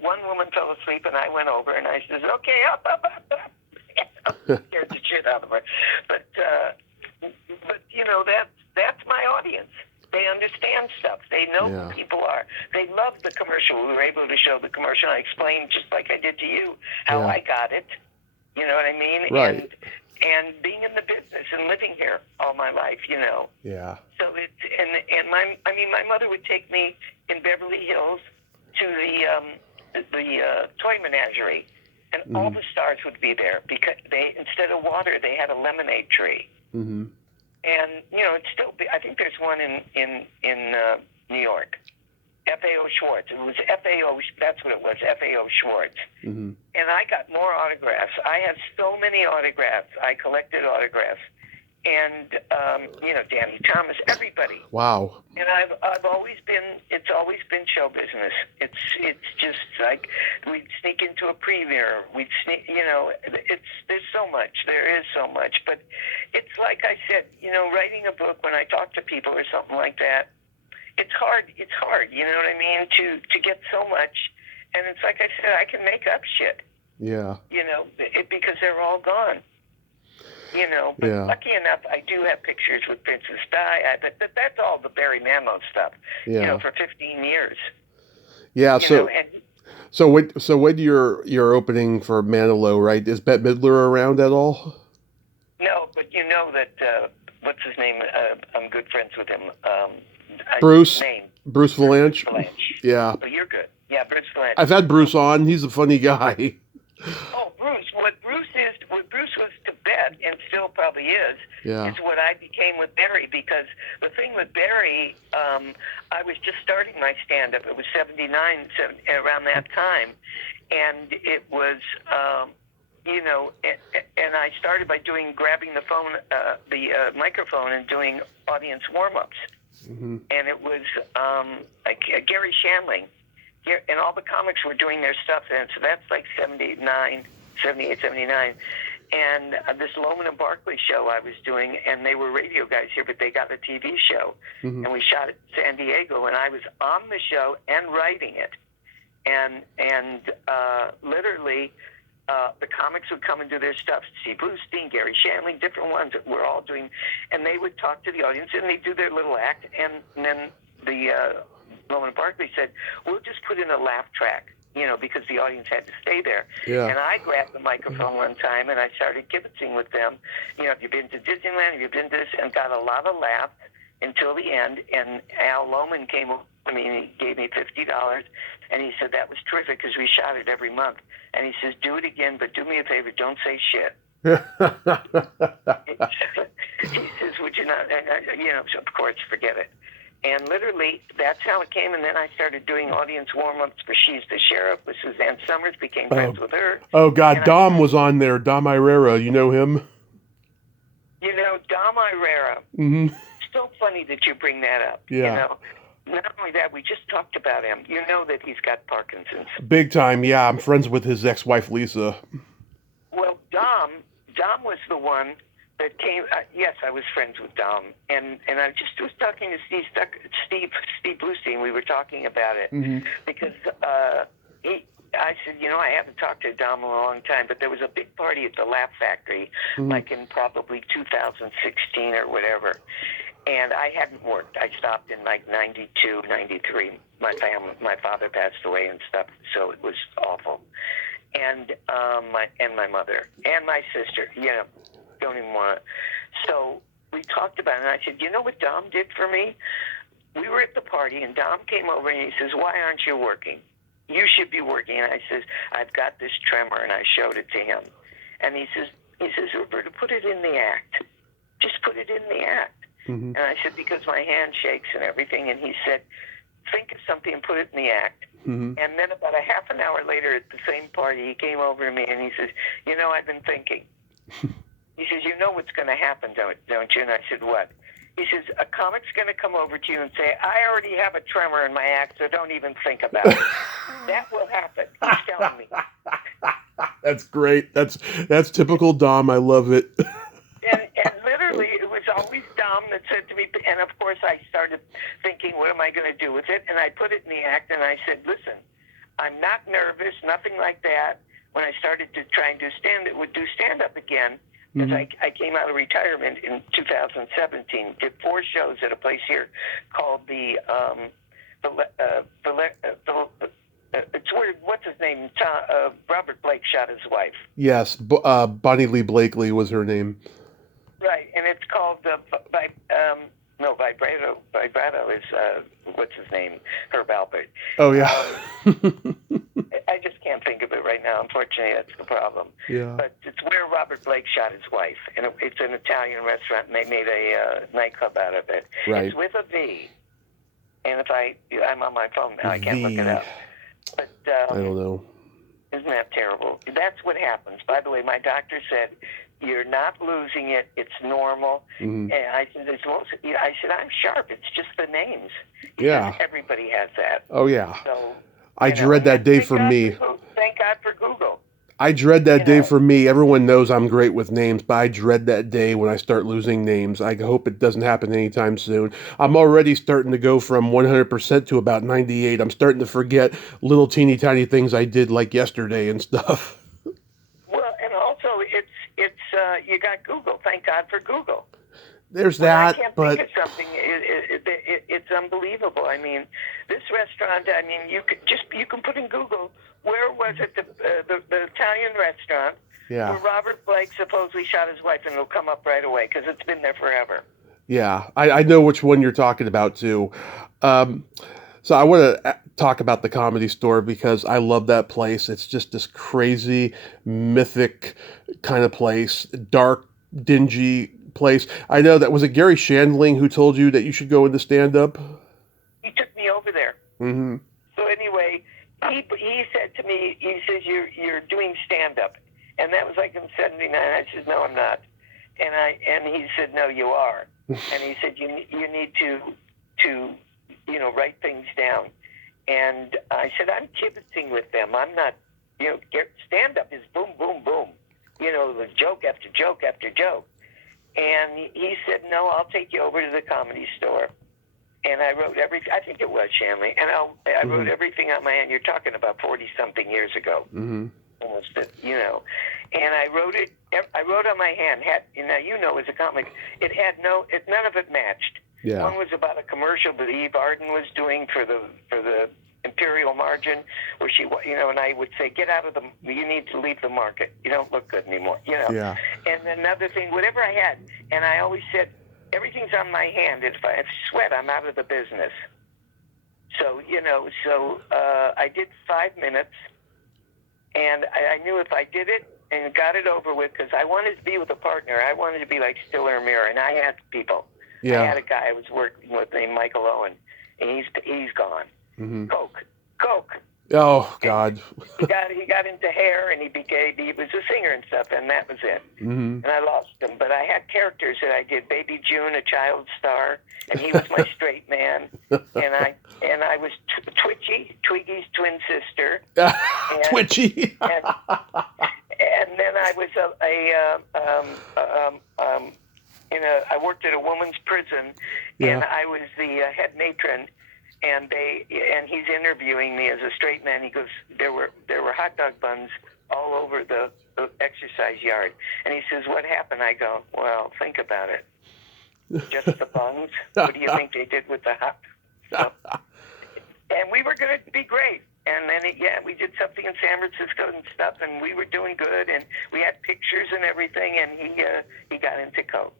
one woman fell asleep, and I went over, and I said, okay, up. Scared the shit out of her. But that's my audience. They understand stuff. They know who people are. They love the commercial. We were able to show the commercial. I explained, just like I did to you, how I got it. You know what I mean? Right. And being in the business and living here all my life, Yeah. So it's my mother would take me in Beverly Hills to the toy menagerie, and all the stars would be there because instead of water they had a lemonade tree. And it's still. I think there's one in New York, FAO Schwartz. It was FAO. That's what it was. FAO Schwartz. Mm-hmm. And I got more autographs. I have so many autographs. I collected autographs, and Danny Thomas, everybody. Wow. And I've always been. It's always been show business. It's just like we'd sneak into a premiere. We'd sneak. There's so much. There is so much. But it's like I said. Writing a book, when I talk to people or something like that, it's hard. It's hard. You know what I mean? To get so much, and it's like I said, I can make up shit. Yeah. Because they're all gone. But Yeah. lucky enough, I do have pictures with Princess Di. But that's all the Barry Manilow stuff. Yeah. For 15 years. Yeah. So when you're opening for Manilow, right? Is Bette Midler around at all? No, but you know that what's his name? I'm good friends with him. Bruce Bruce Valanche. Yeah. Oh, you're good. Yeah, Bruce Valanche. I've had Bruce on. He's a funny guy. Oh, Bruce. What Bruce was to Bette, and still probably is what I became with Barry. Because the thing with Barry, I was just starting my stand-up. It was 79, around that time. And it was, and I started by grabbing the phone, the microphone, and doing audience warm-ups. Mm-hmm. And it was Gary Shandling. And all the comics were doing their stuff then. So that's like 78, 79. And this Loman and Barkley show I was doing, and they were radio guys here, but they got a TV show. Mm-hmm. And we shot it in San Diego, and I was on the show and writing it. And literally, the comics would come and do their stuff. Steve Bluestein, Gary Shandling, different ones that we're all doing. And they would talk to the audience, and they'd do their little act. And then the Loman and Barkley said, we'll just put in a laugh track, because the audience had to stay there. Yeah. And I grabbed the microphone one time, and I started kibitzing with them. Have you been to Disneyland? Have you been to this? And got a lot of laughs until the end. And Al Loman came over to me, and he gave me $50. And he said, that was terrific because we shot it every month. And he says, do it again, but do me a favor, don't say shit. He says, would you not? So of course, forget it. And literally, that's how it came. And then I started doing audience warm-ups for She's the Sheriff with Suzanne Summers, became friends with her. Oh, God, and Dom was on there. Dom Irrera, you know him? Dom Irrera. Mm-hmm. So funny that you bring that up. Yeah. Not only that, we just talked about him. You know that he's got Parkinson's. Big time, yeah. I'm friends with his ex-wife, Lisa. Well, Dom was the one that came. Yes, I was friends with Dom, and I just was talking to Steve Bluestein. We were talking about it because I said, I haven't talked to Dom in a long time, but there was a big party at the Laugh Factory, like in probably 2016 or whatever. And I hadn't worked. I stopped in like 92, 93. My father passed away and stuff, so it was awful. And my mother and my sister, don't even want to. So we talked about it, and I said, you know what Dom did for me? We were at the party, and Dom came over, and he says, why aren't you working? You should be working. And I says, I've got this tremor, and I showed it to him. And he says, Roberta, put it in the act. Just put it in the act. Mm-hmm. And I said, because my hand shakes and everything. And he said, think of something and put it in the act. Mm-hmm. And then about a half an hour later at the same party, he came over to me and he says, I've been thinking. He says, you know what's going to happen, don't you? And I said, what? He says, a comic's going to come over to you and say, I already have a tremor in my act, so don't even think about it. That will happen. He's telling me. That's great. That's typical Dom. I love it. And literally, it was always Dom that said to me, and of course I started thinking, what am I going to do with it? And I put it in the act, and I said, listen, I'm not nervous, nothing like that. When I started to try and do stand-up again, because I came out of retirement in 2017, did 4 shows at a place here called it's where, what's his name? Robert Blake shot his wife. Yes, Bonnie Lee Blakely was her name. Right, and it's called Vibrato. Vibrato is what's his name? Herb Alpert. Oh yeah. I just can't think of it right now. Unfortunately, that's the problem. Yeah. But it's where Robert Blake shot his wife, and it's an Italian restaurant, and they made a nightclub out of it. Right. It's with a V. And I'm on my phone now, I can't look it up. But I don't know. Isn't that terrible? That's what happens. By the way, my doctor said, you're not losing it. It's normal. Mm-hmm. And I said, I'm sharp. It's just the names. Yeah. Everybody has that. Oh, yeah. So, I dread that day for me. Thank God for Google. I dread that day for me. Everyone knows I'm great with names, but I dread that day when I start losing names. I hope it doesn't happen anytime soon. I'm already starting to go from 100% to about 98. I'm starting to forget little teeny tiny things I did like yesterday and stuff. Well, and also it's you got Google. Thank God for Google. There's that, I can't but think of something. It's unbelievable. I mean, this restaurant. I mean, you can put in Google, where was it, the Italian restaurant yeah, where Robert Blake supposedly shot his wife, and it'll come up right away because it's been there forever. yeah, I know which one you're talking about too. So I want to talk about the Comedy Store because I love that place. It's just this crazy, mythic kind of place, dark, dingy place. I know that was it Gary Shandling who told you that you should go into stand-up? He took me over there. Mm-hmm. So anyway, he said to me, he says, you're doing stand-up. And that was like in 79. I said, no, I'm not. And he said, no, you are. And he said, you need to write things down. And I said, I'm kibitzing with them. I'm not, stand-up is boom, boom, boom. The joke after joke after joke. And he said, no, I'll take you over to the Comedy Store. And I wrote everything. I think it was Shanley. And I wrote everything on my hand. You're talking about 40-something years ago. Mm-hmm. Almost, And I wrote it. I wrote on my hand. As a comic, none of it matched. Yeah. One was about a commercial that Eve Arden was doing for the Imperial Margin, where she, and I would say, you need to leave the market. You don't look good anymore, Yeah. And another thing, whatever I had, and I always said, everything's on my hand. If I sweat, I'm out of the business. So, I did 5 minutes, and I knew if I did it and got it over with, because I wanted to be with a partner. I wanted to be like Stiller Mirror, and I had people. Yeah. I had a guy I was working with named Michael Owen, and he's gone. Mm-hmm. Coke. Oh God. He got into hair, and he was a singer and stuff, and that was it. Mm-hmm. And I lost him. But I had characters that I did. Baby June, a child star, and he was my straight man. And I was Twiggy's twin sister. Twitchy. and then I was I worked at a woman's prison, and I was the head matron. And he's interviewing me as a straight man. He goes, there were hot dog buns all over the exercise yard. And he says, what happened? I go, well, think about it. Just the buns? What do you think they did with the hot dogs? And we were going to be great. And then, we did something in San Francisco and stuff, and we were doing good, and we had pictures and everything, and he got into coke.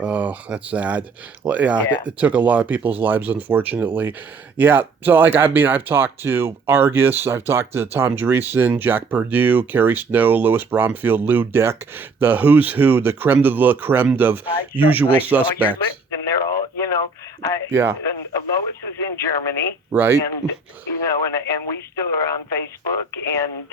Oh, that's sad. Well, yeah, it took a lot of people's lives, unfortunately. Yeah, so, I've talked to Argus, I've talked to Tom Dreesen, Jack Perdue, Kerry Snow, Louis Bromfield, Lou Deck, the who's who, the creme de la creme of usual suspects. And they're all, and Lois is in Germany, right? And and we still are on Facebook. And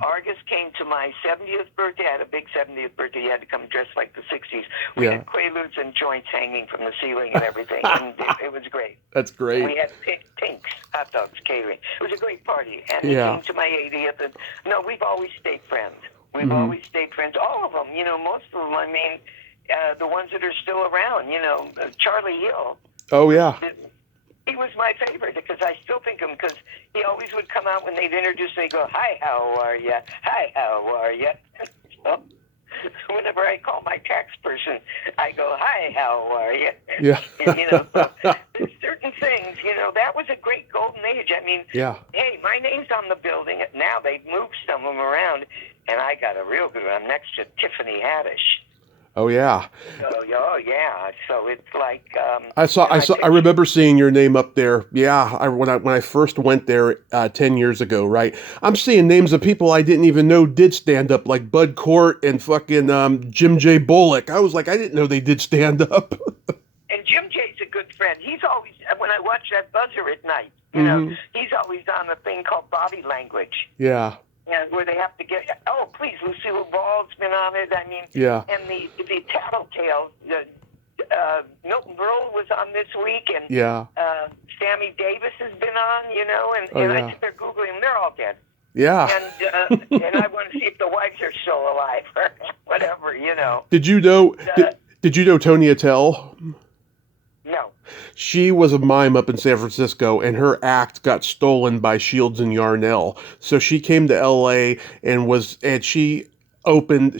Argus came to my 70th birthday. I had a big 70th birthday. You had to come dressed like the 60s. We had Quaaludes and joints hanging from the ceiling and everything, and it was great. That's great. We had pinks, hot dogs, catering. It was a great party. And he came to my 80th. And, we've always stayed friends. Always stayed friends. All of them, most of them. The ones that are still around, Charlie Hill. Oh, yeah. He was my favorite because I still think of him because he always would come out when they'd introduce me, go, hi, how are you? Hi, how are you? So, whenever I call my tax person, I go, hi, how are you? Yeah. So there's certain things, that was a great golden age. Hey, my name's on the building. Now they've moved some of them around, and I got a real good one. I'm next to Tiffany Haddish. Oh yeah. Oh yeah. So it's like I remember seeing your name up there. Yeah, when I first went there 10 years ago, right? I'm seeing names of people I didn't even know did stand up, like Bud Cort and fucking Jim J. Bullock. I was like, I didn't know they did stand up. And Jim Jay's a good friend. He's always, when I watch that buzzer at night, you know, he's always on a thing called body language. Yeah. And where they have to get, oh, please, Lucille Ball's been on it. I mean, Yeah. And the Tattletale, Milton Berle was on this week, and Sammy Davis has been on, you know, and I sit there Googling them. They're all dead. Yeah. And I want to see if the wives are still alive or whatever, you know. Did you know Tony Attell? No. She was a mime up in San Francisco, and her act got stolen by Shields and Yarnell. So she came to L.A. and she opened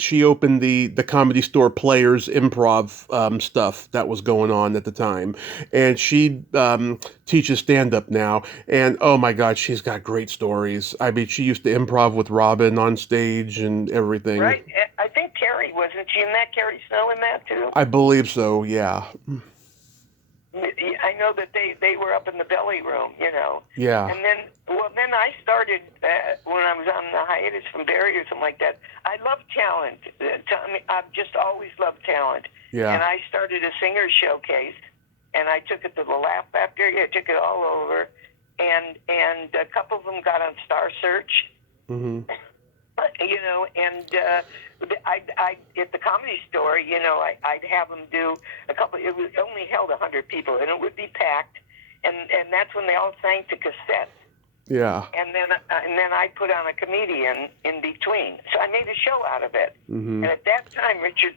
the Comedy Store Players improv stuff that was going on at the time, and she teaches stand-up now. And oh my God, she's got great stories. I mean, she used to improv with Robin on stage and everything. Right. I think Carrie, wasn't she in that? Carrie Snow in that too? I believe so. Yeah. I know that they were up in the belly room, you know. Yeah. And then I started when I was on the hiatus from Barry or something like that. I love talent. I've just always loved talent. Yeah. And I started a singer showcase, and I took it to the Laugh Factory. I took it all over, and a couple of them got on Star Search. Mm-hmm. You know, and I at the Comedy Store, you know, I'd have them do a couple. It was only held 100 people, and it would be packed, and that's when they all sang to cassettes. Yeah. And then I put on a comedian in between, so I made a show out of it. Mm-hmm. And at that time, Richard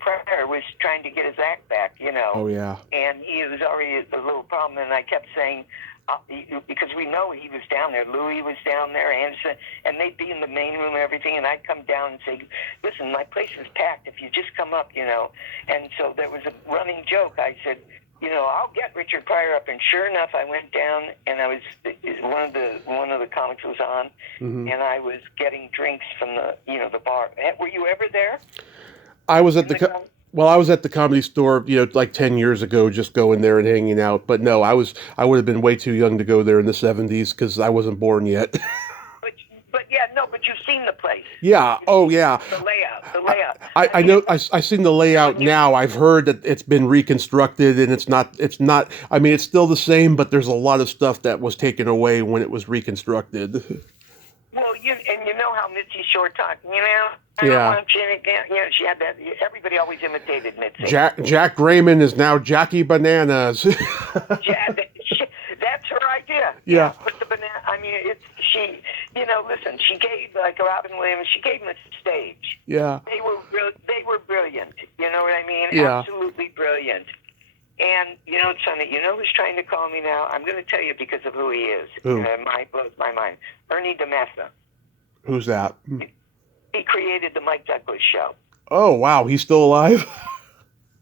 Pryor was trying to get his act back, you know. Oh yeah. And he was already a little problem, and I kept saying. Because we know he was down there. Louis was down there, Anderson, and they'd be in the main room and everything, and I'd come down and say, listen, my place is packed. If you just come up, you know. And so there was a running joke. I said, you know, I'll get Richard Pryor up. And sure enough, I went down, and I was one of the comics was on, and I was getting drinks from the bar. Were you ever there? I was at I was at the Comedy Store, you know, like 10 years ago, just going there and hanging out. But no, I would have been way too young to go there in the 70s because I wasn't born yet. But you've seen the place. Yeah. Yeah. The layout. I know. I've seen the layout now. I've heard that it's been reconstructed, and it's not. I mean, it's still the same, but there's a lot of stuff that was taken away when it was reconstructed. Well, you know how Mitzi Shore talked, you know. Yeah. She had that. Everybody always imitated Mitzi. Jack Grayman is now Jackie Bananas. That's her idea. Yeah. Put the banana. I mean, she. You know, listen. She gave like Robin Williams. She gave him a stage. Yeah. They were brilliant. You know what I mean? Yeah. Absolutely brilliant. And you know, Sonny, you know who's trying to call me now? I'm going to tell you because of who he is. Who? Blows my mind. Ernie DeMassa. Who's that? He created the Mike Douglas show. Oh, wow. He's still alive?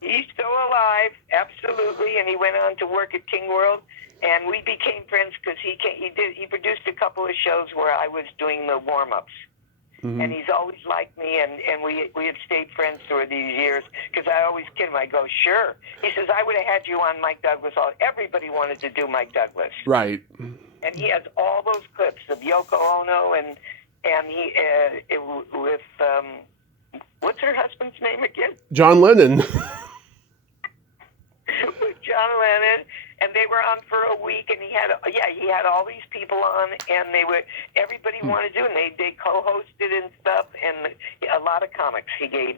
He's still alive, absolutely, and he went on to work at King World, and we became friends because he produced a couple of shows where I was doing the warm-ups. Mm-hmm. And he's always liked me, and we have stayed friends through these years because I always kid him. I go, sure. He says, I would have had you on Mike Douglas. Everybody wanted to do Mike Douglas. Right. And he has all those clips of Yoko Ono and he with what's her husband's name again? John Lennon. With John Lennon, and they were on for a week, and he had all these people on, and everybody wanted to do, and they co-hosted and stuff, and a lot of comics he has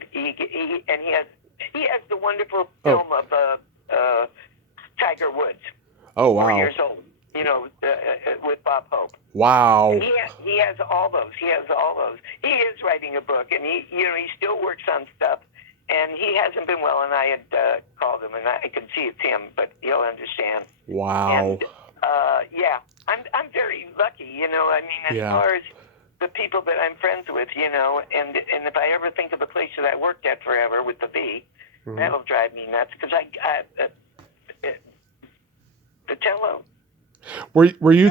the wonderful film of Tiger Woods. Oh wow! 4 years old. You know, with Bob Hope. Wow. He has all those. He is writing a book, and he still works on stuff, and he hasn't been well. And I had called him, and I can see it's him, but he'll understand. Wow. And I'm very lucky. You know, I mean, as far as the people that I'm friends with, you know, and if I ever think of the place that I worked at forever with the V, that'll drive me nuts because the Tello. Were you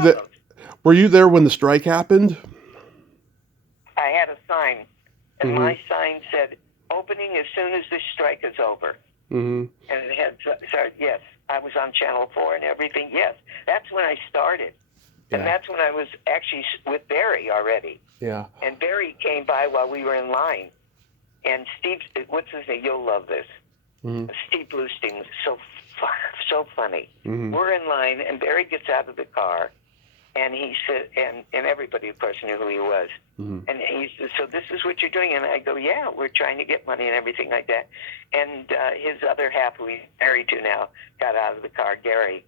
there when the strike happened? I had a sign, and my sign said, "Opening as soon as this strike is over." Mm-hmm. And it had, yes, I was on Channel 4 and everything. Yes, that's when I started, and that's when I was actually with Barry already. Yeah. And Barry came by while we were in line, and Steve, what's his name? You'll love this. Mm-hmm. Steve Bluestein was so so funny. Mm-hmm. We're in line, and Barry gets out of the car, and he said, and everybody, of course, knew who he was. Mm-hmm. And he said, so this is what you're doing? And I go, yeah, we're trying to get money and everything like that. And his other half, who he's married to now, got out of the car, Gary.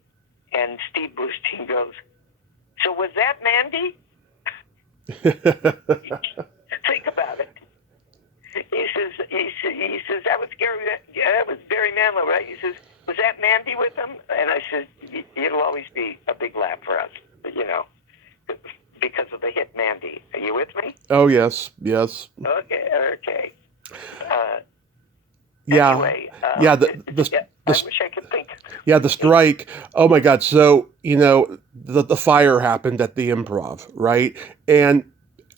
And Steve Bluestein goes, so was that Mandy? Think about it. He says, that was Gary, that was Barry Manilow, right? He says, was that Mandy with him? And I said, it'll always be a big laugh for us, you know, because of the hit Mandy. Are you with me? Oh, yes. Okay. Yeah. Anyway, Yeah. I wish I could think. Yeah, the strike. Oh my God. So, you know, the fire happened at the Improv, right? And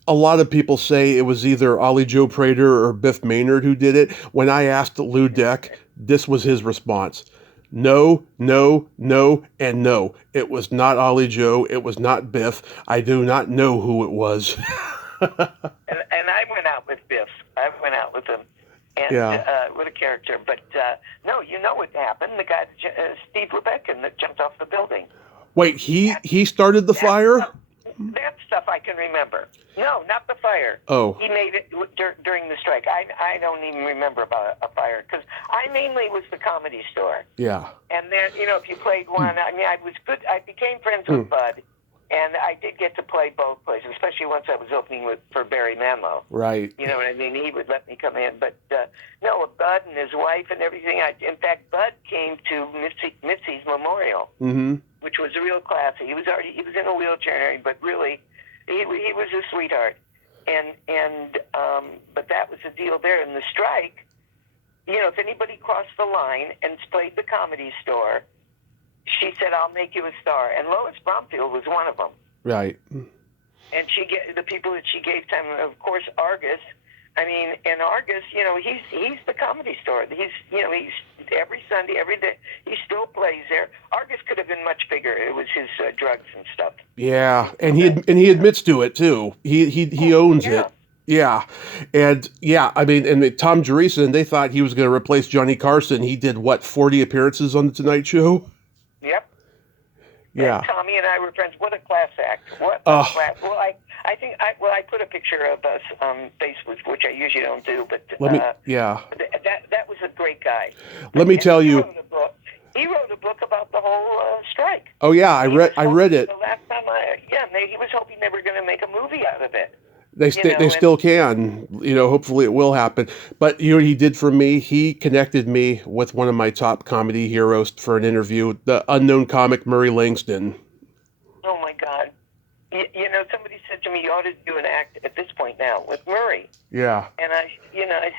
a lot of people say it was either Ollie Joe Prater or Biff Maynard who did it. When I asked Lou Deck, this was his response. No, no, no, and no. It was not Ollie Joe. It was not Biff. I do not know who it was. And I went out with Biff. I went out with him. And Yeah. what a character. But no, you know what happened. The guy, Steve Lebekin, that jumped off the building. Wait, he started the fire? That stuff I can remember. No, not the fire. Oh. He made it during the strike. I don't even remember about a fire because I mainly was the Comedy Store. Yeah. And then, you know, if you played one, I mean, I was good. I became friends with Bud, and I did get to play both places, especially once I was opening for Barry Manilow. Right. You know what I mean? He would let me come in. But, no, Bud and his wife and everything. In fact, Bud came to Mitzi's memorial, which was real classy. He was in a wheelchair, but really, he was a sweetheart. But that was the deal there. And the strike, you know, if anybody crossed the line and played the Comedy Store, she said, I'll make you a star. And Lois Bromfield was one of them. Right. And the people that she gave time, of course, Argus. I mean, and Argus, you know, he's the Comedy Store. He's every Sunday, every day, he still plays there. Argus could have been much bigger. It was his drugs and stuff. Yeah, and he admits to it too. He owns it. Yeah, and yeah, I mean, and Tom Dreesen, they thought he was going to replace Johnny Carson. He did 40 appearances on the Tonight Show. Yep. Yeah. And Tommy and I were friends. What a class act! What a class. Well, I put a picture of us on Facebook, which I usually don't do, but that was a great guy. Let me tell you. He wrote a book about the whole strike. Oh yeah, I read it. The last time he was hoping they were going to make a movie out of it. They still can, you know, hopefully it will happen. But you know what he did for me? He connected me with one of my top comedy heroes for an interview, the unknown comic Murray Langston. Oh my God. You know, somebody said to me, you ought to do an act at this point now with Murray. Yeah. And I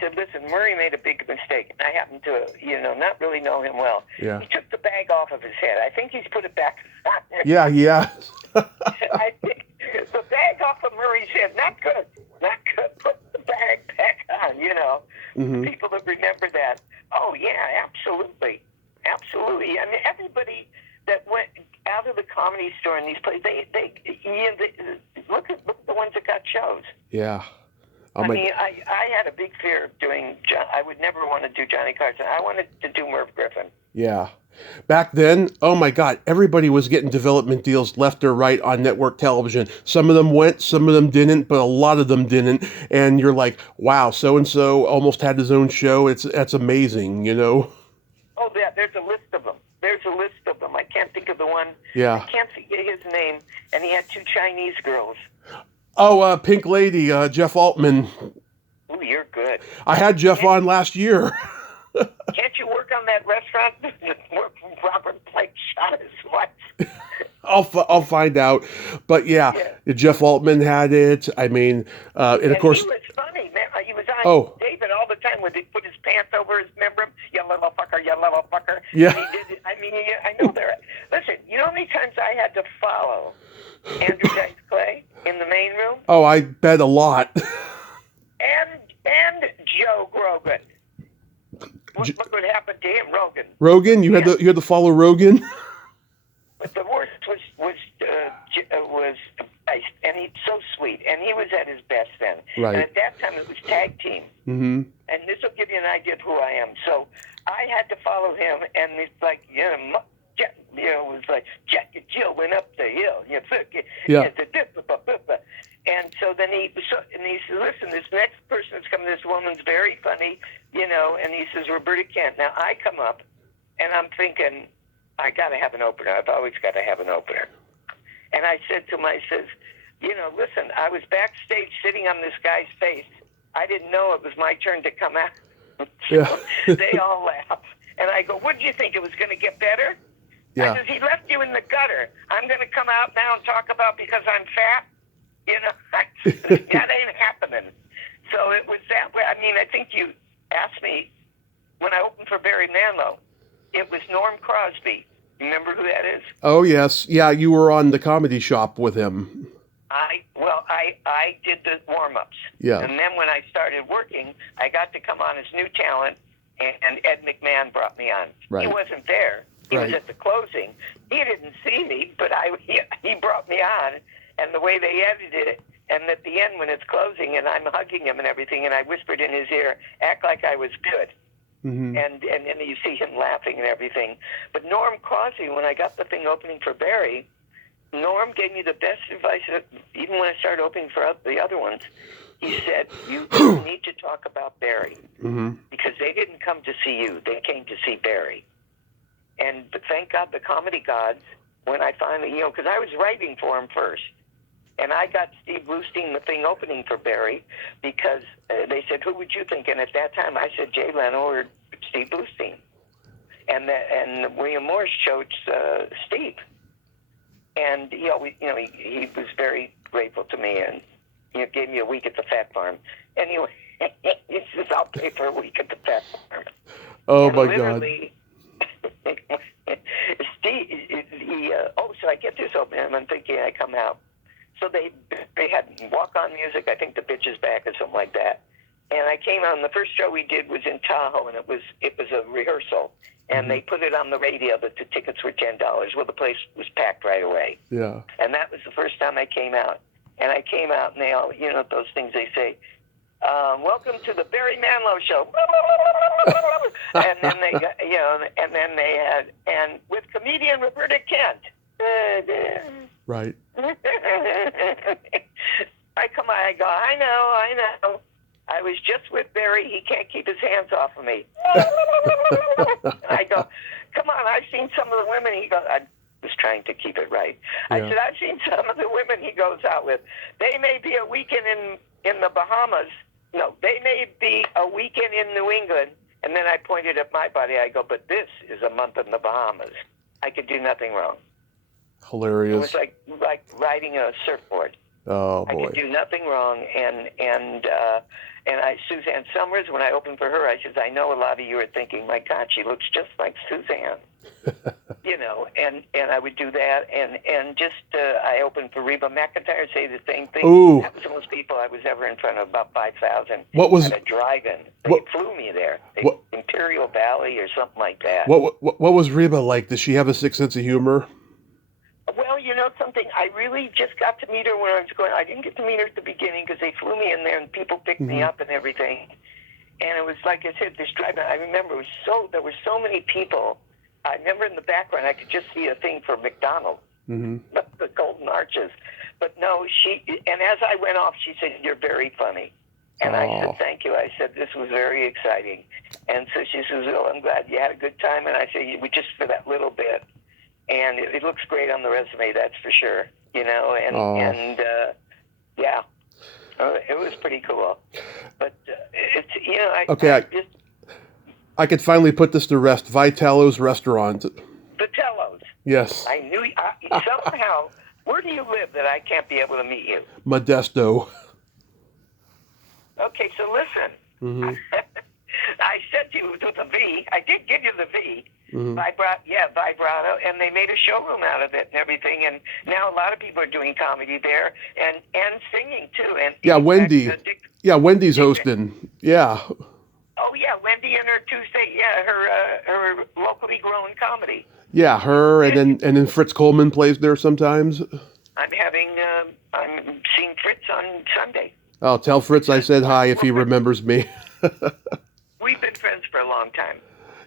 said, listen, Murray made a big mistake. And I happen to, you know, not really know him well. Yeah. He took the bag off of his head. I think he's put it back on. Yeah. I think the bag off of Murray's head, not good. Put the bag back on, you know. People that remember that. Oh, yeah, absolutely. Absolutely. I mean, everybody that went out of the Comedy Store in these places, they look at the ones that got shows. Yeah. I mean, I had a big fear of doing, I would never want to do Johnny Carson. I wanted to do Merv Griffin. Yeah. Back then, oh my God, everybody was getting development deals left or right on network television. Some of them went, some of them didn't, but a lot of them didn't. And you're like, wow, so-and-so almost had his own show. That's amazing, you know? Oh, yeah, there's a list of them. I can't think of the one. Yeah. I can't forget his name. And he had 2 Chinese girls. Oh, Pink Lady, Jeff Altman. Ooh, you're good. I had Jeff on last year. Can't you work on that restaurant where Robert Blake shot his wife? I'll find out. But yeah, Jeff Altman had it. I mean, and of course... he was funny, man. He was on David all the time when he put his pants over his member. You little fucker, you little fucker. Yeah. And he did it. I mean, I know there. Listen, you know how many times I had to follow Andrew Dice Clay in the main room? Oh, I bet a lot. and Joe Grogan. What would happen to him, Rogan? Rogan, you had to follow Rogan. But the worst was Dice, and he's so sweet, and he was at his best then. Right. And at that time, it was tag team. Mm-hmm. and this will give you an idea of who I am. So I had to follow him, and it's like, it was like Jack and Jill went up the hill. And so then he said, listen, this next person that's coming, this woman's very funny, and he says, Roberta Kent. Now I come up, and I'm thinking, I got to have an opener. I've always got to have an opener. And I said to him, I says, listen, I was backstage sitting on this guy's face. I didn't know it was my turn to come out. Yeah. They all laughed. And I go, what did you think? It was going to get better? Yeah. I says, he left you in the gutter. I'm going to come out now and talk about because I'm fat. That ain't happening. So it was that way. I mean, I think you asked me when I opened for Barry Manilow, it was Norm Crosby. Remember who that is? Oh, yes. Yeah, you were on the Comedy Shop with him. I did the warm-ups. Yeah. And then when I started working, I got to come on as new talent, and Ed McMahon brought me on. Right. He wasn't there. He Right. was at the closing. He didn't see me, but he brought me on, and the way they edited it, and at the end when it's closing and I'm hugging him and everything, and I whispered in his ear, act like I was good. Mm-hmm. And you see him laughing and everything. But Norm Crosby, when I got the thing opening for Barry, Norm gave me the best advice, even when I started opening for the other ones. He said, you need to talk about Barry. Mm-hmm. Because they didn't come to see you. They came to see Barry. But thank God the comedy gods, when I finally, because I was writing for him first. And I got Steve Bluestein the thing opening for Barry because they said, who would you think? And at that time, I said Jay Leno or Steve Bluestein. And William Morris chose Steve. And he always, he was very grateful to me and gave me a week at the Fat Farm. Anyway, he says, I'll pay for a week at the Fat Farm. Oh, and my literally, God. Steve, so I get this open and I'm thinking I come out. So they had walk-on music, I think The Bitch Is Back or something like that. And I came on, the first show we did was in Tahoe, and it was a rehearsal. And they put it on the radio that the tickets were $10. Well, the place was packed right away. Yeah. And that was the first time I came out. And I came out, and they all, those things they say, welcome to the Barry Manilow Show. And then they got, and then they had, and with comedian Roberta Kent. Right. I come on, I go, I know. I was just with Barry. He can't keep his hands off of me. I go, come on, I've seen some of the women. He goes, I was trying to keep it right. Yeah. I said, I've seen some of the women he goes out with. They may be a weekend in the Bahamas. No, they may be a weekend in New England. And then I pointed at my body. I go, but this is a month in the Bahamas. I could do nothing wrong. Hilarious. It was like riding a surfboard. Oh, I boy. could do nothing wrong. And Suzanne Summers, when I opened for her, I said, I know a lot of you are thinking, my God, she looks just like Suzanne. And I would do that. And just I opened for Reba McEntire, say the same thing. Ooh. That was the most people I was ever in front of, about 5,000. What was at a drive-in? They what, flew me there. What, Imperial Valley or something like that. What was Reba like? Does she have a sick sense of humor? Well, something, I really just got to meet her when I was going. I didn't get to meet her at the beginning because they flew me in there and people picked me up and everything. And it was like I said, this drive-in, I remember there were so many people. I remember in the background I could just see a thing for McDonald's, the Golden Arches. But no, and as I went off, she said, you're very funny. And I said, thank you. I said, this was very exciting. And so she says, oh, I'm glad you had a good time. And I said, just for that little bit. And it looks great on the resume, that's for sure. Yeah, it was pretty cool. But it's I could finally put this to rest. Vitello's Restaurant. Vitello's. Yes. I knew somehow. Where do you live that I can't be able to meet you? Modesto. Okay, so listen. Mm-hmm. I said to you with a V. I did give you the V. Mm-hmm. Vibrato, and they made a showroom out of it and everything. And now a lot of people are doing comedy there and singing too. And yeah, Wendy. Wendy's hosting. Yeah. Oh yeah, Wendy and her Tuesday. Yeah, her locally grown comedy. Yeah, her and then Fritz Coleman plays there sometimes. I'm seeing Fritz on Sunday. Oh, tell Fritz I said hi if he remembers me. long time.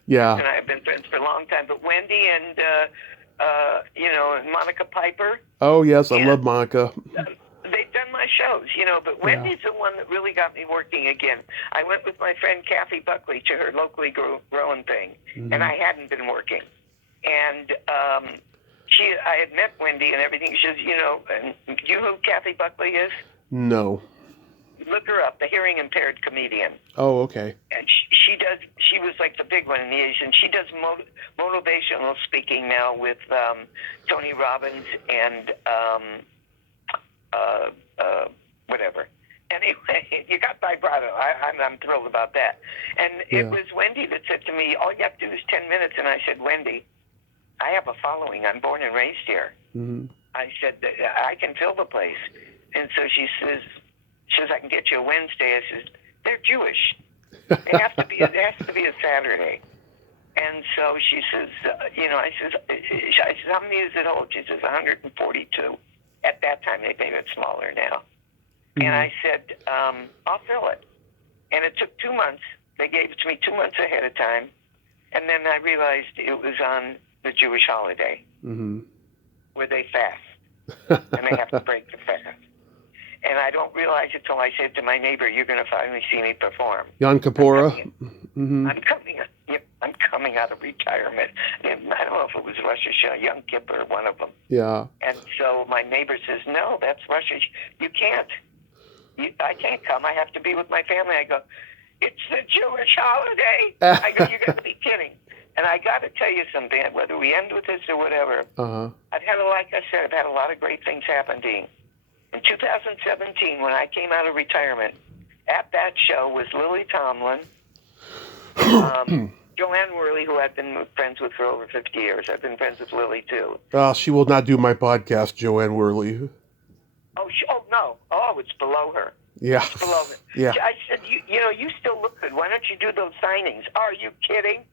Yeah. And I have been friends for a long time. But Wendy and, Monica Piper. Oh, yes, I love Monica. They've done my shows, but Wendy's the one that really got me working again. I went with my friend Kathy Buckley to her locally growing thing, and I hadn't been working. And I had met Wendy and everything. She says, and you know who Kathy Buckley is? No. Look her up, the hearing impaired comedian. Oh, okay. And she was like the big one in the Asian. She does motivational speaking now with Tony Robbins and whatever. Anyway, you got vibrato. I'm thrilled about that. And it was Wendy that said to me, all you have to do is 10 minutes. And I said, Wendy, I have a following. I'm born and raised here. Mm-hmm. I said, I can fill the place. And so she says, I can get you a Wednesday. I says, they're Jewish. It has to be a Saturday. And so she says, I says, how many is it hold? She says, 142. At that time, they made it smaller now. Mm-hmm. And I said, I'll fill it. And it took 2 months. They gave it to me 2 months ahead of time. And then I realized it was on the Jewish holiday, where they fast. And they have to break the fast. And I don't realize it till I said to my neighbor, you're going to finally see me perform. Yom Kippur. I'm coming out of retirement. And I don't know if it was Rosh Hashanah, Yom Kippur, one of them. Yeah. And so my neighbor says, no, that's Rosh Hashanah. You can't. I can't come. I have to be with my family. I go, it's the Jewish holiday. I go, you got to be kidding. And I got to tell you something, whether we end with this or whatever, I've had a lot of great things happen, Dean. In 2017, when I came out of retirement, at that show was Lily Tomlin, Joanne Worley, who I've been friends with for over 50 years. I've been friends with Lily, too. She will not do my podcast, Joanne Worley. Oh, no. Oh, it's below her. Yeah. It's below her. Yeah. I said, you still look good. Why don't you do those signings? Are you kidding?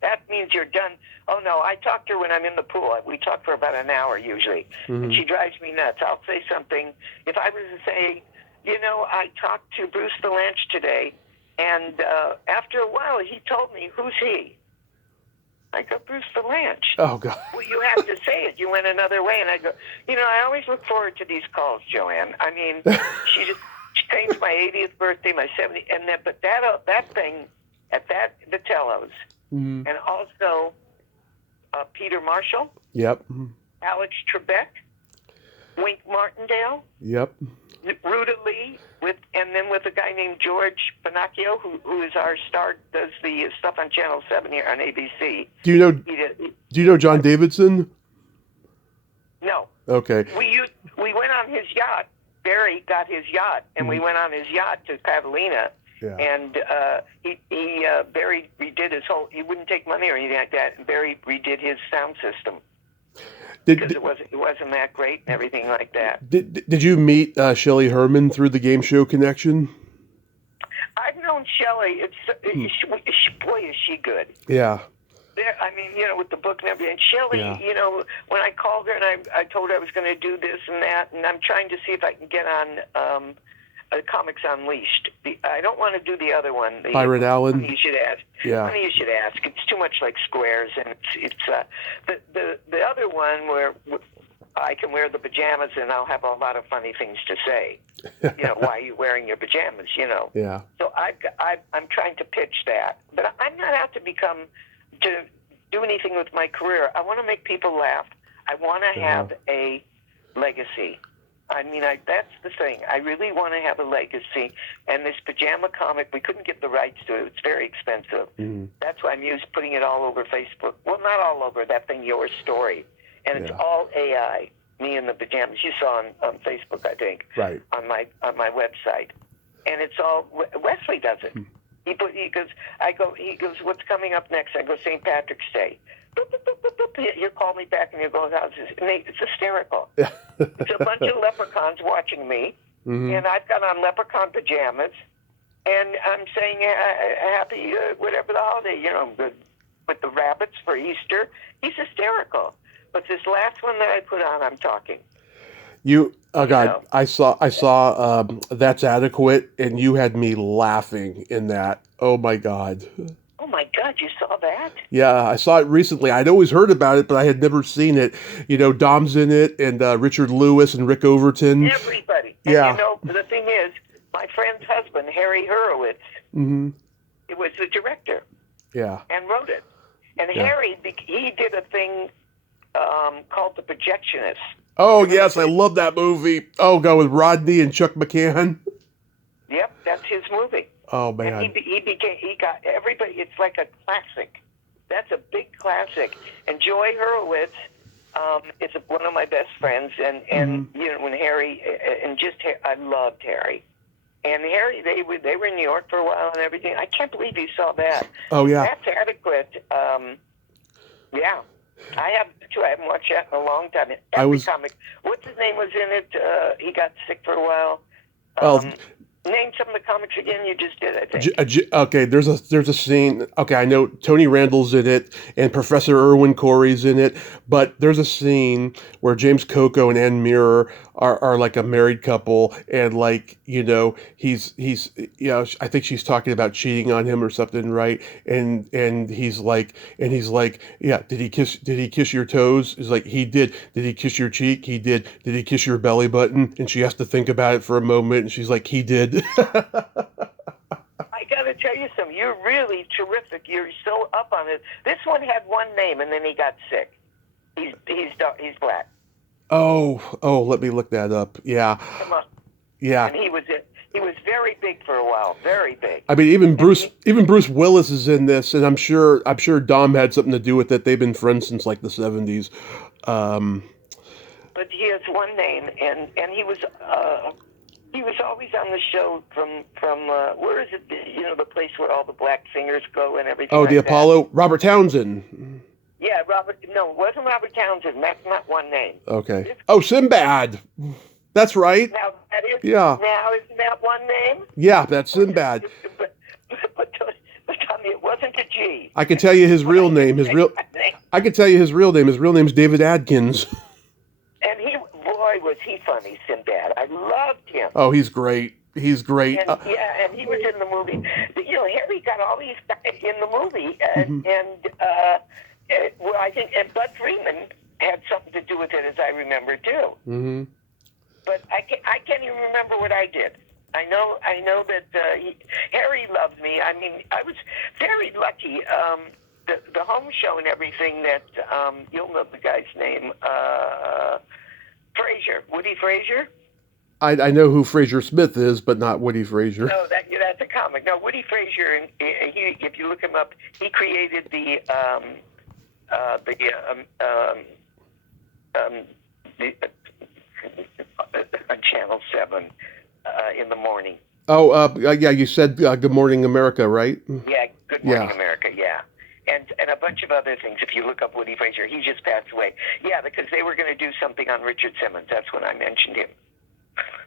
That means you're done. Oh, no, I talk to her when I'm in the pool. We talk for about an hour usually. Mm-hmm. And she drives me nuts. I'll say something. If I was to say, I talked to Bruce Valanche today, and after a while he told me, who's he? I go, Bruce Valanche. Oh, God. Well, you have to say it. You went another way. And I go, I always look forward to these calls, Joanne. I mean, she changed my 80th birthday, my 70th, but that thing at the Tellos, and also Peter Marshall. Yep. Alex Trebek. Wink Martindale. Yep. Ruta Lee, and then with a guy named George Pinocchio, who is our star, does the stuff on Channel 7 here on ABC. Do you know John Davidson? No. Okay. We went on his yacht. Barry got his yacht, and we went on his yacht to Catalina. Yeah. And Barry redid his whole. He wouldn't take money or anything like that. And Barry redid his sound system because it wasn't that great and everything like that. Did you meet Shelley Herman through the game show connection? I've known Shelley. Boy, is she good. Yeah. I mean, with the book and everything. Shelley, when I called her and I told her I was going to do this and that, and I'm trying to see if I can get on Comics Unleashed. I don't want to do the other one. Byron Allen. Funny you should ask. Yeah. Funny you should ask. It's too much like Squares, and it's the other one where I can wear the pajamas and I'll have a lot of funny things to say. Why are you wearing your pajamas? Yeah. So I'm trying to pitch that, but I'm not out to do anything with my career. I want to make people laugh. I want to have a legacy. I mean, that's the thing. I really want to have a legacy. And this pajama comic, we couldn't get the rights to it. It's very expensive. Mm-hmm. That's why I'm putting it all over Facebook. Well, not all over, that thing, Your Story. And it's all AI, me in the pajamas. You saw on Facebook, I think, right, on my website. And it's all, Wesley does it. He goes, what's coming up next? I go, St. Patrick's Day. Boop, boop, boop, boop, boop. He'll call me back and he'll go, it's hysterical. It's a bunch of leprechauns watching me, and I've got on leprechaun pajamas, and I'm saying happy whatever the holiday, with the rabbits for Easter. He's hysterical. But this last one that I put on, I'm talking. I saw That's Adequate, and you had me laughing in that. Oh my God. Oh my God, you saw that? Yeah, I saw it recently. I'd always heard about it, but I had never seen it. Dom's in it, and Richard Lewis and Rick Overton. Everybody. And Yeah. the thing is, my friend's husband, Harry Horowitz, Mm-hmm. it was the director Yeah. and wrote it. And Yeah. he did a thing called The Projectionist. Oh, yes, I love that movie. Oh, go with Rodney and Chuck McCann. Yep, that's his movie. Oh, And man. he got everybody. It's like a classic. That's a big classic. And Joy Horowitz is one of my best friends. And when Harry I loved Harry. And Harry, they were in New York for a while and everything. I can't believe you saw that. Oh, yeah. That's adequate. Yeah. I have too. I haven't watched that in a long time. Comic. What's his name was in it? He got sick for a while. Name some of the comics again. You just did, I think. Okay, there's a scene. Okay, I know Tony Randall's in it and Professor Irwin Corey's in it, but there's a scene where James Coco and Ann Mirror are like a married couple, and he's I think she's talking about cheating on him or something, right? And he's like, yeah, did he kiss your toes? He's like, he did. Did he kiss your cheek? He did. Did he kiss your belly button? And she has to think about it for a moment, and she's like, he did. I got to tell you something. You're really terrific. You're so up on it. This one had one name, and then he got sick. He's black. Oh, let me look that up. Yeah. Come on. Yeah. And he was very big for a while. Very big. I mean, even Bruce Willis is in this, and I'm sure Dom had something to do with it. They've been friends since like the 70s. But he has one name, and he was always on the show from where is it? The place where all the black singers go and everything. Oh, like the that. Apollo. Robert Townsend. Yeah, Robert. No, it wasn't Robert Townsend. That's not one name. Okay. Oh, Sinbad. That's right. Now that is. Yeah. Now isn't that one name? Yeah, that's Sinbad. But Tommy, it wasn't a G. I can tell you his real name. I can tell you his real name. His real name's David Adkins. And was he funny, Sinbad. I loved him. Oh, he's great. He's great. And, and he was in the movie. Harry got all these guys in the movie, I think, and Bud Freeman had something to do with it, as I remember too. Mm-hmm. But I can't even remember what I did. I know that Harry loved me. I mean, I was very lucky. The home show and everything that you'll know the guy's name. Frazier, Woody Frazier. I know who Fraser Smith is, but not Woody Frazier. No, that's a comic. No, Woody Frazier. If you look him up, he created on Channel 7 in the morning. Oh, yeah, you said Good Morning America, right? Yeah, Good Morning America. Yeah. And a bunch of other things. If you look up Woody Frazier, he just passed away. Yeah, because they were going to do something on Richard Simmons. That's when I mentioned him.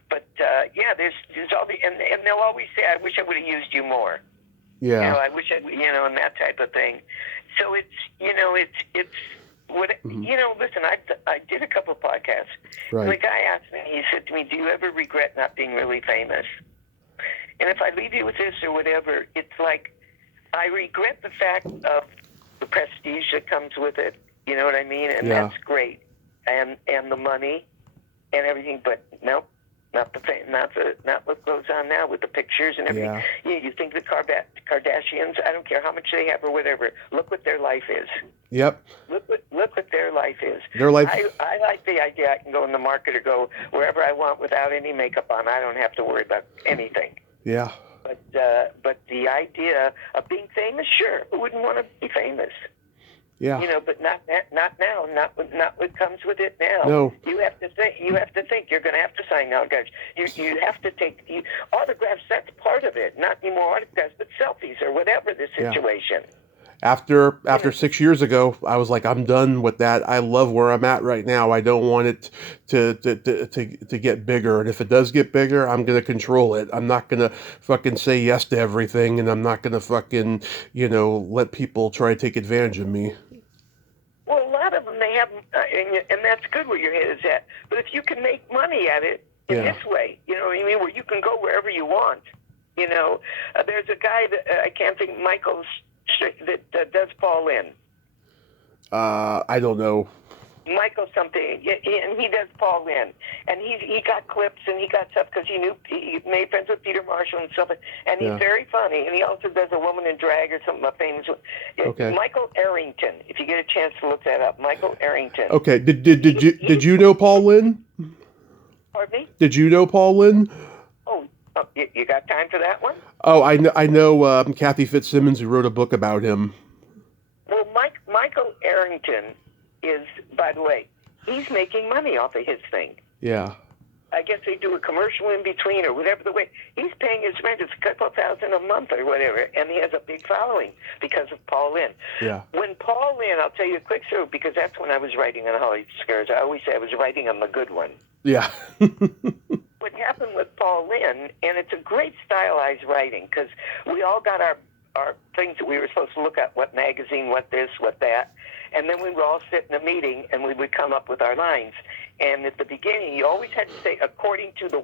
But there's all the and they'll always say, "I wish I would have used you more." Yeah. I wish and that type of thing. So it's what Listen, I did a couple of podcasts. Right. And the guy asked me. He said to me, "Do you ever regret not being really famous?" And if I leave you with this or whatever, it's like, I regret the fact of the prestige that comes with it. You know what I mean? And that's great. And the money and everything, but nope, not what goes on now with the pictures and everything. Yeah. You think the Kardashians, I don't care how much they have or whatever, look what their life is. Yep. Look what their life is. Their life. I like the idea I can go in the market or go wherever I want without any makeup on. I don't have to worry about anything. Yeah. But the idea of being famous, sure, who wouldn't want to be famous? Yeah. But not now. Not what comes with it now. No. You have to think. You're going to have to sign autographs. You have to take autographs. That's part of it. Not any more autographs, but selfies or whatever the situation. After 6 years ago, I was like, I'm done with that. I love where I'm at right now. I don't want it to get bigger. And if it does get bigger, I'm going to control it. I'm not going to fucking say yes to everything. And I'm not going to fucking, let people try to take advantage of me. Well, a lot of them, they have, and that's good where your head is at. But if you can make money at it in this way, you know what I mean, where you can go wherever you want. There's a guy that I can't think, Michael that does Paul Lynde? I don't know. Michael something, and he does Paul Lynde, and he got clips and he got stuff because he made friends with Peter Marshall and stuff, and he's very funny, and he also does A Woman in Drag or something. A famous one. Okay. Michael Arrington, if you get a chance to look that up, Michael Arrington. Okay. Did you know Paul Lynde? Pardon me? Did you know Paul Lynde? Oh, you got time for that one? Oh, I know Kathy Fitzsimmons, who wrote a book about him. Well, Michael Arrington is, by the way, he's making money off of his thing. Yeah. I guess they do a commercial in between or whatever the way. He's paying his rent. It's a couple $1,000 a month or whatever, and he has a big following because of Paul Lynde. Yeah. When Paul Lynde, I'll tell you a quick story, because that's when I was writing on Hollywood Scares. I always say I was writing on the good one. Yeah. What happened with Paul Lynde, and it's a great stylized writing, because we all got our things that we were supposed to look at, what magazine, what this, what that, and then we would all sit in a meeting and we would come up with our lines. And at the beginning, you always had to say, according to the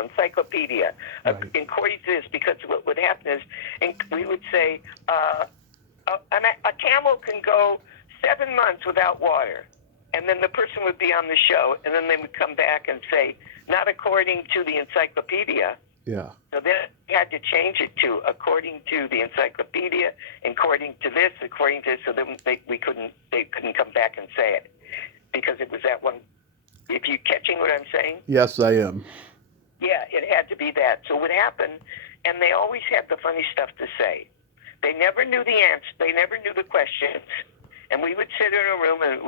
encyclopedia, Right. according to this, because what would happen is, we would say, a camel can go 7 months without water. And then the person would be on the show, and then they would come back and say, not according to the encyclopedia. Yeah. So then we had to change it to according to the encyclopedia, according to this, according to this, so then they couldn't come back and say it, because it was that one. If you catching what I'm saying? Yes, I am. Yeah, it had to be that. So what happened, and they always had the funny stuff to say. They never knew the answer. They never knew the questions. And we would sit in a room, and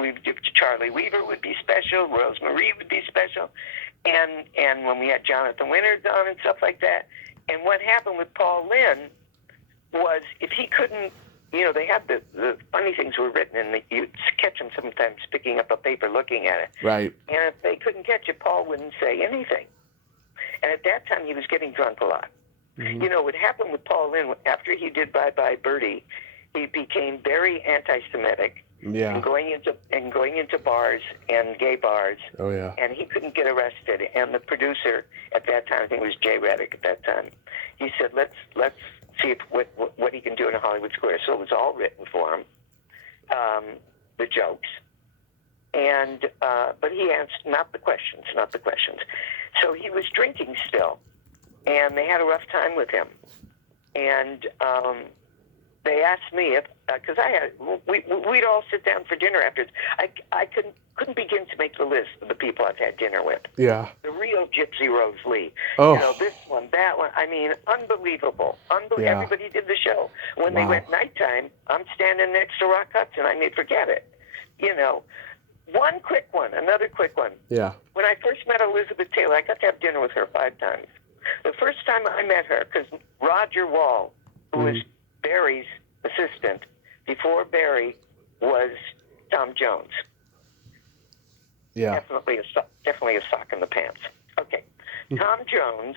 Charlie Weaver would be special, Rose Marie would be special, and when we had Jonathan Winters on and stuff like that. And what happened with Paul Lynde was, if he couldn't, they had the funny things were written, and you'd catch him sometimes picking up a paper, looking at it. Right. And if they couldn't catch it, Paul wouldn't say anything. And at that time, he was getting drunk a lot. Mm-hmm. What happened with Paul Lynde, after he did Bye Bye Birdie, he became very anti-Semitic. Yeah. And going into bars and gay bars. Oh, yeah. And he couldn't get arrested. And the producer at that time, I think it was Jay Reddick at that time, he said, let's see what he can do in a Hollywood Square. So it was all written for him, the jokes. And but he answered not the questions. So he was drinking still, and they had a rough time with him. And they asked me if, because we'd all sit down for dinner afterwards. I couldn't begin to make the list of the people I've had dinner with. Yeah. The real Gypsy Rose Lee. Oh. This one, that one. I mean, unbelievable. Yeah. Everybody did the show. When Wow. they went nighttime, I'm standing next to Rock Hudson. I may forget it. Another quick one. Yeah. When I first met Elizabeth Taylor, I got to have dinner with her 5 times. The first time I met her, because Roger Wall, who was Barry's assistant, before Barry was Tom Jones. Yeah. Definitely a sock in the pants. Okay. Tom Jones,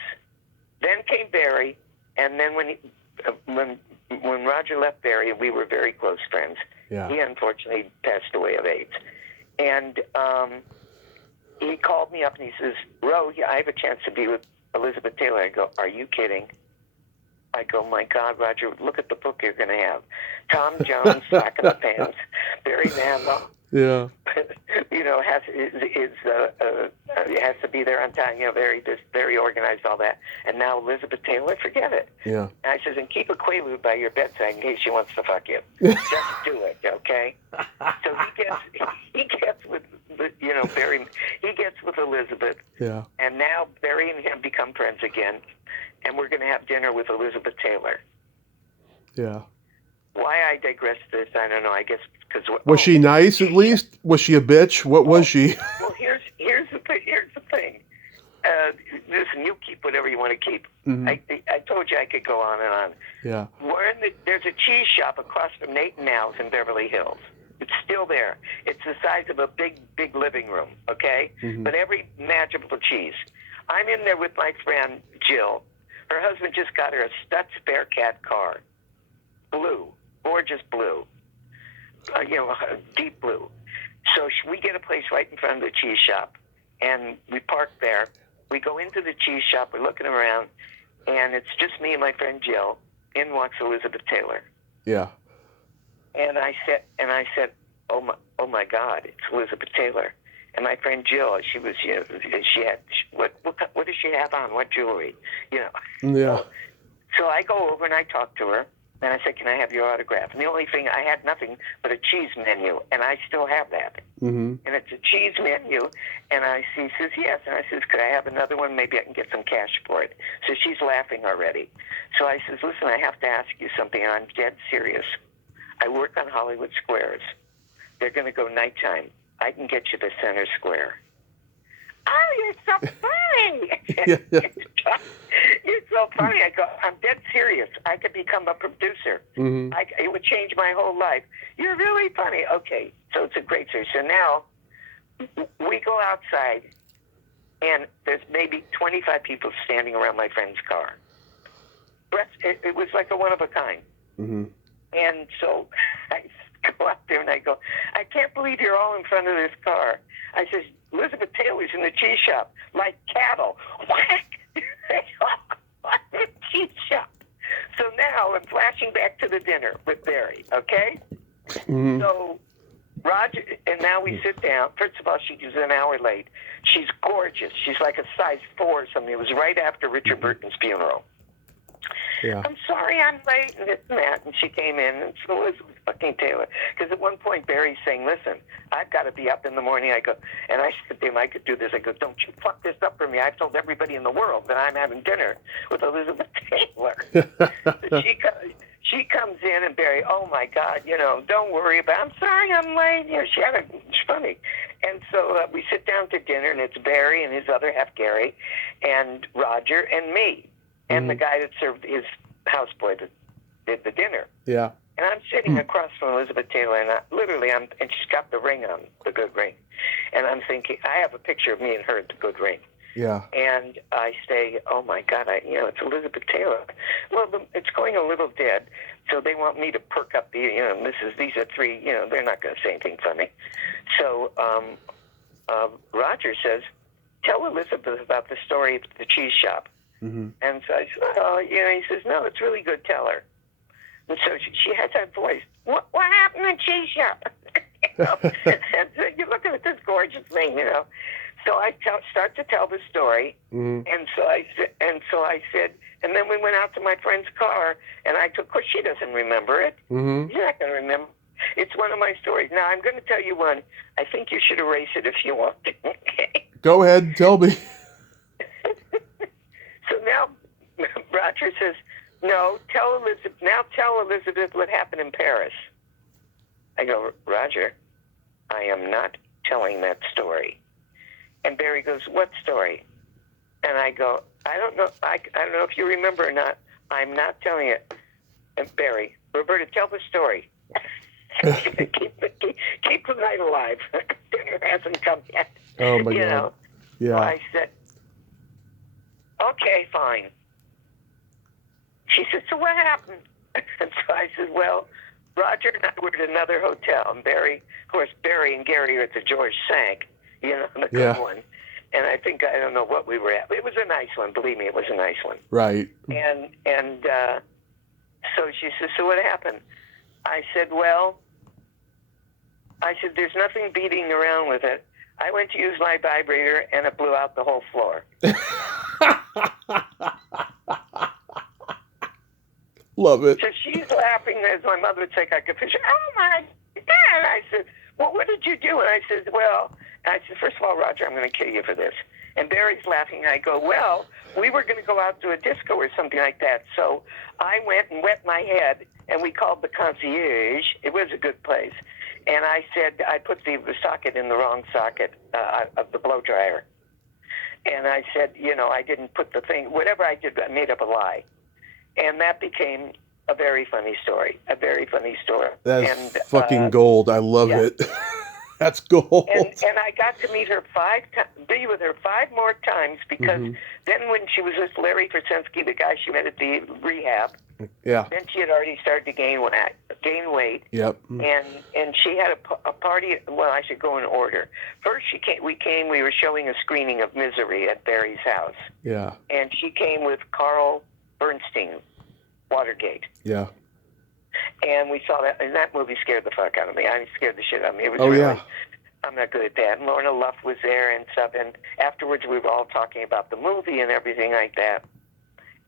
then came Barry, and then when Roger left Barry, we were very close friends. Yeah. He unfortunately passed away of AIDS. And he called me up and he says, Ro, I have a chance to be with Elizabeth Taylor. I go, are you kidding? I go, my God, Roger, look at the book you're going to have. Tom Jones, Sock in the Pants, Barry Manilow. Yeah. Has to be there on time. Very organized, all that. And now Elizabeth Taylor, forget it. Yeah. And I says, and keep a Quaalude by your bedside in case she wants to fuck you. Just do it, okay? So he gets with Barry. He gets with Elizabeth. Yeah. And now Barry and him become friends again, and we're going to have dinner with Elizabeth Taylor. Yeah. Why I digress this, I don't know. I guess because was she nice at least? Was she a bitch? What was she? Well, here's the thing. Listen, you keep whatever you want to keep. Mm-hmm. I told you I could go on and on. Yeah. There's a cheese shop across from Nate and Al's in Beverly Hills. It's still there. It's the size of a big living room, okay? Mm-hmm. But every magical cheese. I'm in there with my friend Jill. Her husband just got her a Stutz Bearcat car. Blue. Gorgeous blue. Deep blue. So we get a place right in front of the cheese shop, and we park there. We go into the cheese shop. We're looking around, and it's just me and my friend Jill. In walks Elizabeth Taylor. Yeah. And I said, oh my God, it's Elizabeth Taylor. And my friend Jill, she was, she had, what does she have on? What jewelry? Yeah. So I go over and I talk to her, and I said, can I have your autograph? And the only thing, I had nothing but a cheese menu, and I still have that. Mm-hmm. And it's a cheese menu, and she says, yes. And I says, could I have another one? Maybe I can get some cash for it. So she's laughing already. So I says, listen, I have to ask you something, and I'm dead serious. I work on Hollywood Squares. They're going to go nighttime. I can get you the center square. Oh, you're so funny. You're so funny. I go, I'm dead serious. I could become a producer. Mm-hmm. It would change my whole life. You're really funny. Okay, so it's a great story. So now we go outside, and there's maybe 25 people standing around my friend's car. It was like a one-of-a-kind. Mm-hmm. And so I go out there and I go, I can't believe you're all in front of this car. I says, Elizabeth Taylor's in the cheese shop, like cattle. Whack! The cheese shop. So now I'm flashing back to the dinner with Barry, okay? Mm-hmm. So Roger, and now we sit down. First of all, she was an hour late. She's gorgeous. She's like a size 4 or something. It was right after Richard Burton's funeral. Yeah. I'm sorry I'm late, and this and that. And she came in, and so Elizabeth fucking Taylor. Because at one point, Barry's saying, listen, I've got to be up in the morning. I go, and I said to him, I could do this. I go, don't you fuck this up for me. I've told everybody in the world that I'm having dinner with Elizabeth Taylor. So she comes in, and Barry, oh, my God, don't worry about it. I'm sorry I'm late. It's funny. And so we sit down to dinner, and it's Barry and his other half, Gary, and Roger and me. And the guy that served his houseboy that did the dinner. Yeah. And I'm sitting across from Elizabeth Taylor, and and she's got the ring on, the good ring. And I'm thinking, I have a picture of me and her at the good ring. Yeah. And I say, oh my God, it's Elizabeth Taylor. Well, it's going a little dead, so they want me to perk up these are 3, they're not going to say anything funny. So Roger says, tell Elizabeth about the story of the cheese shop. Mm-hmm. And so I said, he says, no, it's really good, tell her. And so she has that voice. What happened in the cheese shop? And so you're looking at this gorgeous thing, So I start to tell the story, and so I said, and then we went out to my friend's car, and of course she doesn't remember it. Mm-hmm. She's not going to remember. It's one of my stories. Now I'm going to tell you one. I think you should erase it if you want. Okay. Go ahead, tell me. So now Roger says, no, tell Elizabeth what happened in Paris. I go, Roger, I am not telling that story. And Barry goes, what story? And I go, I don't know. I don't know if you remember or not. I'm not telling it. And Barry, Roberta, tell the story. keep the night alive. Dinner hasn't come yet. Oh, my God. Yeah. So I said, okay, fine. She said, so what happened? And so I said, well, Roger and I were at another hotel. And Barry and Gary are at the George Sank, the good one. And I don't know what we were at. It was a nice one. Believe me, it was a nice one. Right. And so she says, so what happened? I said, there's nothing beating around with it. I went to use my vibrator, and it blew out the whole floor. Love it. So she's laughing as my mother would say, like a fish. Oh, my God. I said, well, what did you do? And I said, first of all, Roger, I'm going to kill you for this. And Barry's laughing. I go, well, we were going to go out to a disco or something like that. So I went and wet my head, and we called the concierge. It was a good place. And I said, I put the socket in the wrong socket of the blow dryer. And I said, I didn't put the thing, whatever I did, I made up a lie. And that became a very funny story. That's fucking gold. I love it. That's gold. And I got to meet her be with her 5 more times, because then when she was with Larry Krasensky, the guy she met at the rehab, then she had already started to gain weight. Yep. And she had a party. Well, I should go in order. First, we were showing a screening of Misery at Barry's house. Yeah. And she came with Carl Bernstein, Watergate. Yeah. And we saw that, and that movie scared the fuck out of me. I scared the shit out of me. It was Oh, really, yeah. I'm not good at that. And Lorna Luff was there and stuff, and afterwards we were all talking about the movie and everything like that.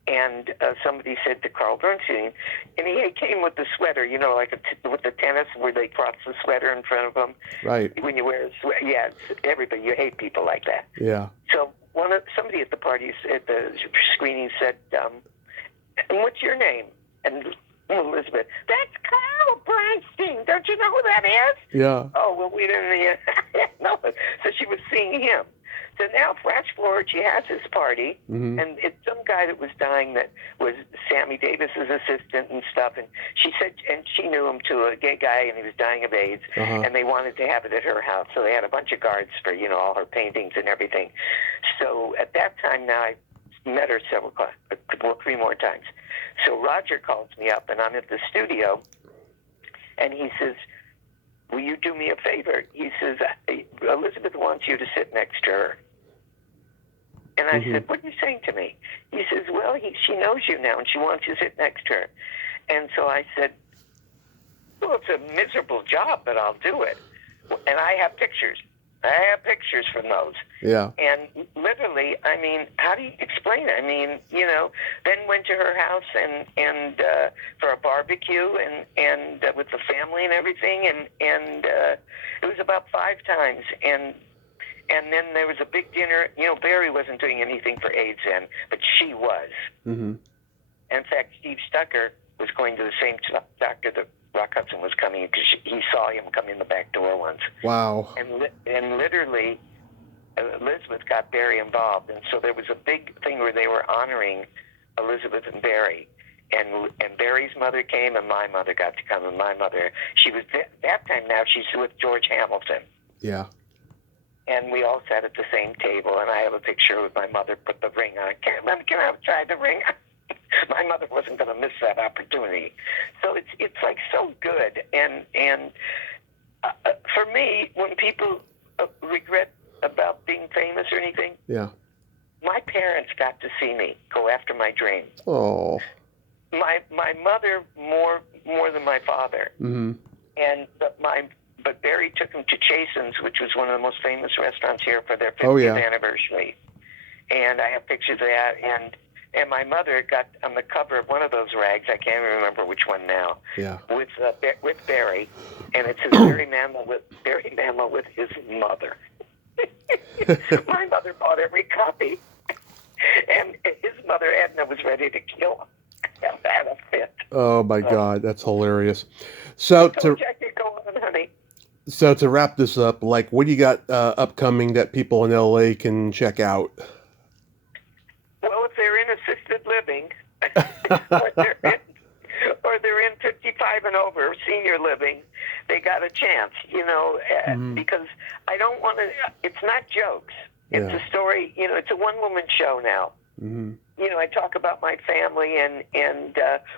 And somebody said to Carl Bernstein, and he came with the sweater, you know, like with the tennis where they cross the sweater in front of them. Right. When you wear a sweater, yeah, everybody, you hate people like that. Yeah. So somebody at the party, at the screening said, and what's your name? And Elizabeth, that's Carl Bernstein. Don't you know who that is? Yeah. Oh, well, we didn't know. So she was seeing him. So now, flash forward, she has this party, and it's some guy that was dying that was Sammy Davis's assistant and stuff. And she said, and she knew him too, a gay guy, and he was dying of AIDS. And they wanted to have it at her house, so they had a bunch of guards for, you know, all her paintings and everything. So at that time, now I met her three more times. So Roger calls me up, and I'm at the studio, and he says, will you do me a favor? He says, Elizabeth wants you to sit next to her. And I said, what are you saying to me? He says, well, she knows you now, and she wants you to sit next to her. And so I said, well, it's a miserable job, but I'll do it. And I have pictures. I have pictures from those. Yeah. And literally, I mean, how do you explain it? I mean, you know, then went to her house and for a barbecue and with the family and everything, and it was about 5 times. And then there was a big dinner. You know, Barry wasn't doing anything for AIDS then, but she was. In fact, Steve Stucker was going to the same doctor that Rock Hudson was coming because he saw him come in the back door once. Wow. And literally, Elizabeth got Barry involved, and so there was a big thing where they were honoring Elizabeth and Barry. And Barry's mother came, and my mother got to come, and my mother, she was, that time now, she's with George Hamilton. Yeah. And we all sat at the same table, and I have a picture with my mother put the ring on. Can I try the ring? My mother wasn't going to miss that opportunity. So it's like so good. And for me, when people regret about being famous or anything, yeah, my parents got to see me go after my dream. Oh. My mother more than my father. But Barry took him to Chasen's, which was one of the most famous restaurants here, for their 50th anniversary. And I have pictures of that. And my mother got on the cover of one of those rags, I can't even remember which one now, with Barry. And it says Barry Manilow with his mother. My mother bought every copy. And his mother, Edna, was ready to kill him. And had a fit. Oh, my God. That's hilarious. So to wrap this up, like, what do you got upcoming that people in LA can check out? Well, if they're in assisted living, or they're in 55 and over, senior living, they got a chance, you know, because I don't want to, it's not jokes. It's a story, you know, it's a one-woman show now. You know, I talk about my family, and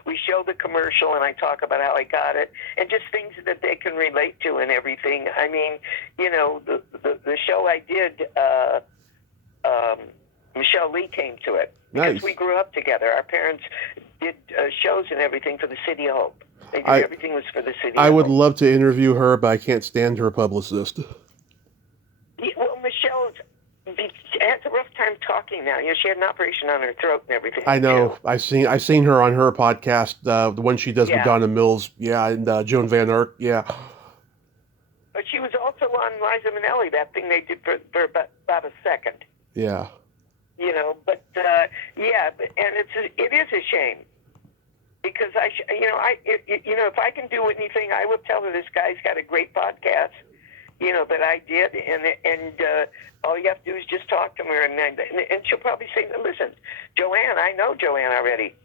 we show the commercial, and I talk about how I got it, and just things that they can relate to and everything. I mean, you know, the show I did, Michelle Lee came to it. Because we grew up together. Our parents did shows and everything for the City of Hope. Everything was for the City of Hope. I would love to interview her, but I can't stand her publicist. Yeah, well, Michelle has a rough time talking now. You know, she had an operation on her throat and everything. I know. Too. I've seen her on her podcast, the one she does with Donna Mills, and Joan Van Ark, But she was also on Liza Minnelli, that thing they did for about a second. Yeah. You know, but and it is a shame, because if I can do anything, I will tell her this guy's got a great podcast, you know, that I did, and all you have to do is just talk to her, and she'll probably say, listen, Joanne, I know Joanne already,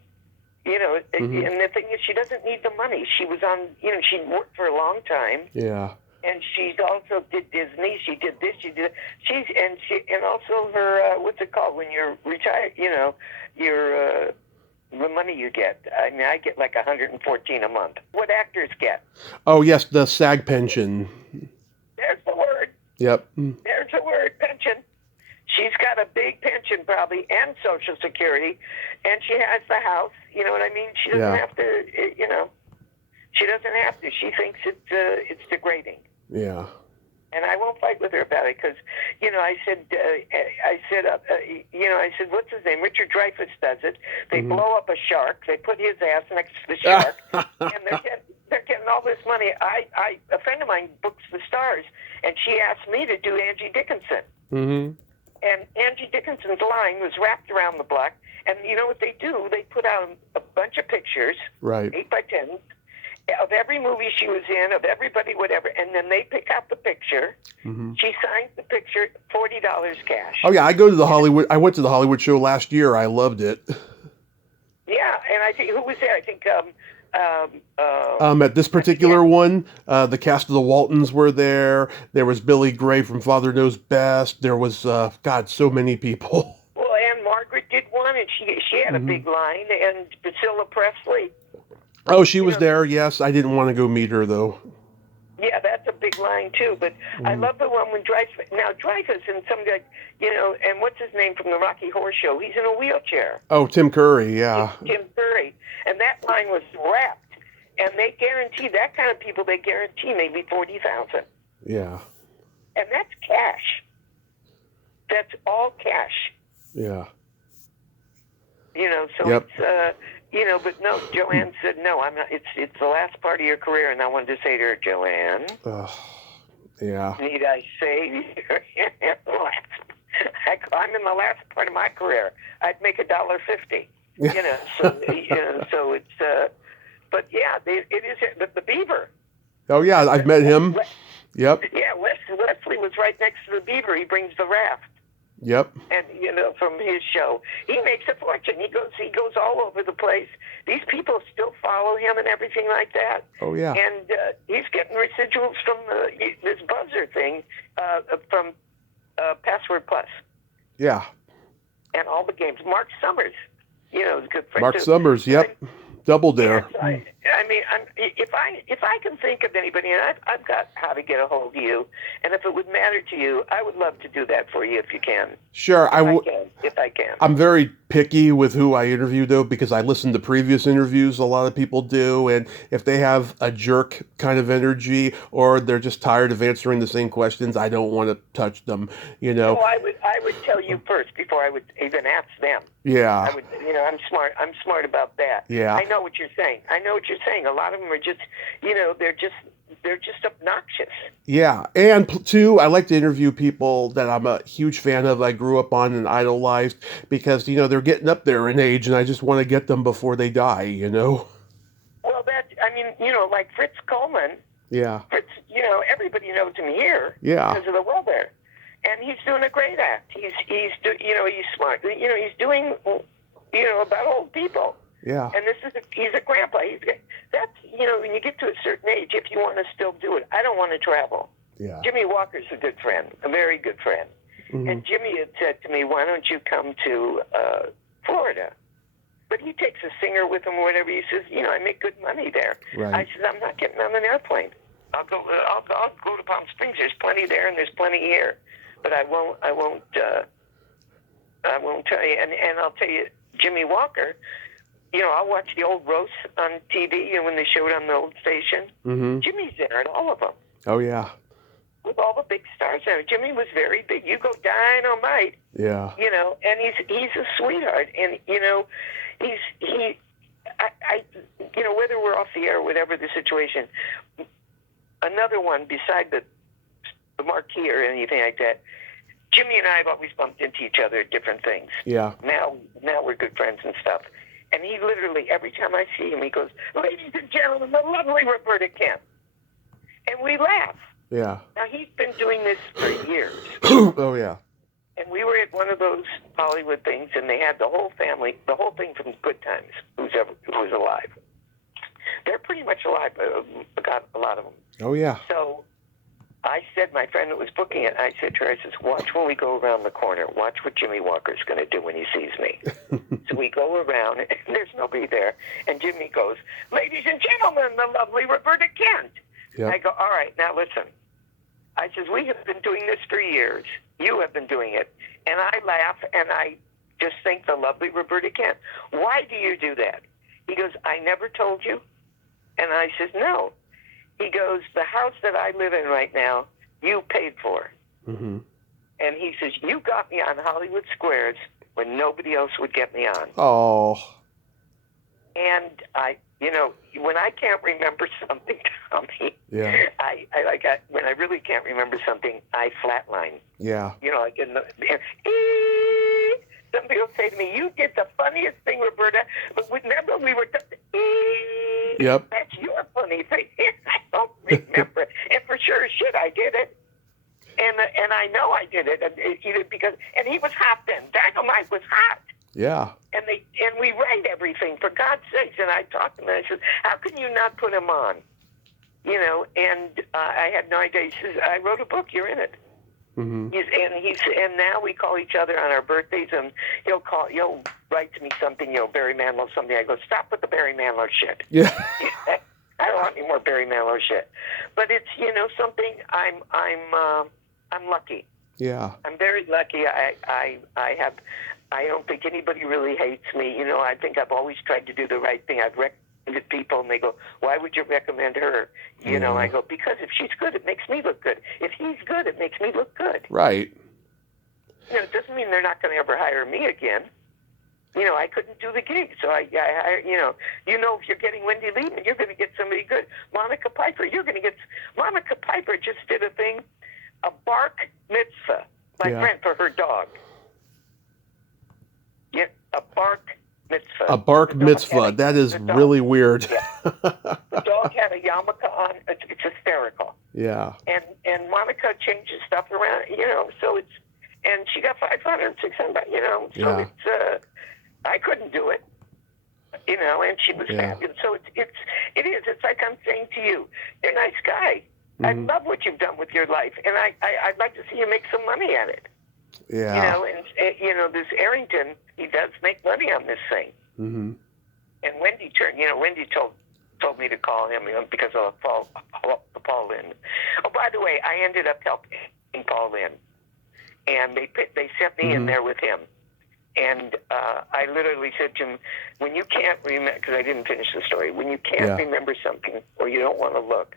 you know, and the thing is, she doesn't need the money. She was on, you know, she worked for a long time. Yeah. And she also did Disney. She did this. And also her what's it called when you're retired? You know, the money you get. I mean, I get like $114 a month. What actors get? Oh yes, the SAG pension. There's the word. Yep. There's the word, pension. She's got a big pension probably, and Social Security, and she has the house. You know what I mean? She doesn't have to. You know. She doesn't have to. She thinks it's degrading. Yeah. And I won't fight with her about it because, I said, what's his name? Richard Dreyfuss does it. They blow up a shark. They put his ass next to the shark, and they're getting all this money. A friend of mine books the stars, and she asked me to do Angie Dickinson. Mm-hmm. And Angie Dickinson's line was wrapped around the block. And you know what they do? They put out a bunch of pictures, right, 8 by 10, of every movie she was in, of everybody, whatever, and then they pick out the picture. Mm-hmm. She signs the picture, $40 cash. Oh yeah, I went to the Hollywood show last year. I loved it. Yeah, and I think who was there? I think at this particular one, the cast of the Waltons were there. There was Billy Gray from Father Knows Best. There was so many people. Well, Anne Margaret did one, and she had a big line, and Priscilla Presley. Oh, she was there. Yes, I didn't want to go meet her though. Yeah, that's a big line too. But I love the one when Dreyfuss and somebody like, and what's his name from the Rocky Horror Show? He's in a wheelchair. Oh, Tim Curry. Yeah. Tim Curry, and that line was wrapped, and they guarantee that kind of people. They guarantee maybe 40,000. Yeah. And that's cash. That's all cash. Yeah. So yep. It's, but no, Joanne said, no, I'm not. It's the last part of your career, and I wanted to say to her, Joanne. Yeah. Need I say? I'm in the last part of my career. I'd make $1.50. So it's. But yeah, it is the Beaver. Oh yeah, I've met him. Yep. Yeah, Wesley was right next to the Beaver. He brings the raft. Yep. And from his show, he makes a fortune. He goes all over the place. These people still follow him and everything like that. Oh yeah. And he's getting residuals from this buzzer thing from Password Plus. Yeah. And all the games. Mark Summers, is a good friend. Mark Summers. Yep. Double Dare. I mean, if I can think of anybody, and I've got how to get a hold of you, and if it would matter to you, I would love to do that for you if you can. Sure, if I can. I'm very picky with who I interview, though, because I listen to previous interviews. A lot of people do, and if they have a jerk kind of energy, or they're just tired of answering the same questions, I don't want to touch them. No, I would tell you first before I would even ask them. Yeah. I would. I'm smart. I'm smart about that. Yeah. I know what you're saying. A lot of them are just, they're just obnoxious. Yeah, and two, I like to interview people that I'm a huge fan of, I grew up on and idolized, because, they're getting up there in age, and I just want to get them before they die, Well, like Fritz Coleman. Yeah. Fritz, everybody knows him here. Yeah. Because of the weather. And he's doing a great act. He's smart. He's doing, about old people. Yeah. And he's a grandpa. That's, when you get to a certain age, if you want to still do it. I don't want to travel. Yeah. Jimmy Walker's a good friend, a very good friend. Mm-hmm. And Jimmy had said to me, why don't you come to Florida? But he takes a singer with him or whatever. He says, I make good money there. Right. I said, I'm not getting on an airplane. I'll go to Palm Springs. There's plenty there and there's plenty here. But I won't tell you. And I'll tell you, Jimmy Walker, I'll watch the old roasts on TV and when they show it on the old station. Mm-hmm. Jimmy's there at all of them. Oh, yeah. With all the big stars there. Jimmy was very big. You go Dynamite. Yeah. And he's a sweetheart. And, whether we're off the air or whatever the situation, another one beside the marquee or anything like that, Jimmy and I have always bumped into each other at different things. Yeah. Now we're good friends and stuff. And he literally, every time I see him, he goes, ladies and gentlemen, the lovely Roberta Kent. And we laugh. Yeah. Now, he's been doing this for years. Oh, yeah. And we were at one of those Hollywood things, and they had the whole family, the whole thing from Good Times, who was alive. They're pretty much alive, got a lot of them. Oh, yeah. So I said, my friend that was booking it, I said to her, I says, watch when we go around the corner. Watch what Jimmy Walker's going to do when he sees me. So we go around, and there's nobody there. And Jimmy goes, ladies and gentlemen, the lovely Roberta Kent. Yep. I go, all right, now listen. I says, we have been doing this for years. You have been doing it. And I laugh, and I just think the lovely Roberta Kent. Why do you do that? He goes, I never told you. And I says, no. He goes, the house that I live in right now, you paid for. Mm-hmm. And he says, you got me on Hollywood Squares when nobody else would get me on. Oh. And when I can't remember something, Tommy, Yeah. when I really can't remember something, I flatline. Yeah. Like in the, somebody will say to me, you did the funniest thing, Roberta, but remember we were, Yep. that's your funny thing. I don't remember. And for sure as shit, I did it. And I know I did it, either because, and he was hot then. Dynamite was hot. Yeah. And we write everything, for God's sakes. And I talked to him, and I said, how can you not put him on? And I had no idea. He says, I wrote a book, you're in it. Mm-hmm. And now we call each other on our birthdays, and he'll write to me something, Barry Manilow something. I go, stop with the Barry Manilow shit. Yeah. I don't want any more Barry Manilow shit. But it's something. I'm lucky. Yeah. I'm very lucky. I don't think anybody really hates me. I think I've always tried to do the right thing. I've recommended people, and they go, why would you recommend her? I go, because if she's good, it makes me look good. If he's good, it makes me look good. Right. It doesn't mean they're not going to ever hire me again. I couldn't do the gig, so I if you're getting Wendy Lehman, you're going to get somebody good. Monica Piper, Monica Piper just did a thing, a bark mitzvah, my friend, for her dog. Yeah, a bark mitzvah. A bark mitzvah. That is really weird. Yeah. The dog had a yarmulke on. It's hysterical. Yeah. And Monica changes stuff around, so it's, and she got 500, 600, so it's, I couldn't do it, and she was fabulous. So it's like I'm saying to you, you're a nice guy. Mm-hmm. I love what you've done with your life, and I'd like to see you make some money at it. Yeah. This Arrington, he does make money on this thing. Mm-hmm. And Wendy told me to call him because of Paul Lynn. Oh, by the way, I ended up helping Paul Lynn, and they sent me in there with him. And I literally said to him, when you can't remember, because I didn't finish the story, when you can't remember something or you don't want to look,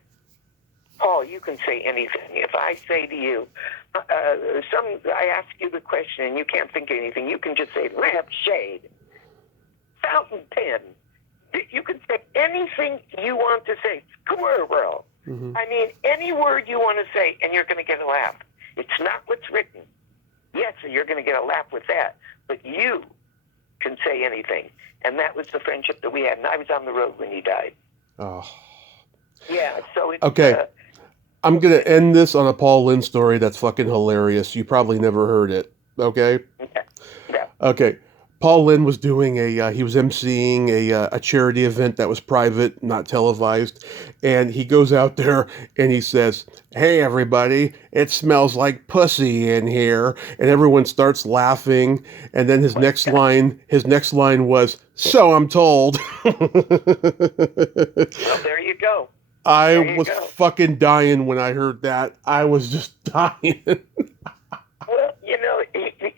Paul, you can say anything. If I say to you, I ask you the question and you can't think of anything, you can just say lampshade, fountain pen. You can say anything you want to say. Squirrel. Mm-hmm. I mean, any word you want to say, and you're going to get a laugh. It's not what's written. Yes, so you're going to get a laugh with that, but you can say anything. And that was the friendship that we had. And I was on the road when he died. Oh. Yeah, so it's... Okay. I'm going to end this on a Paul Lynn story that's fucking hilarious. You probably never heard it. Okay? Yeah. Okay. Paul Lynn was doing he was emceeing a charity event that was private, not televised. And he goes out there and he says, hey, everybody, it smells like pussy in here. And everyone starts laughing. And then his next line was, so I'm told. Well, there you go. I was fucking dying when I heard that. I was just dying. Well,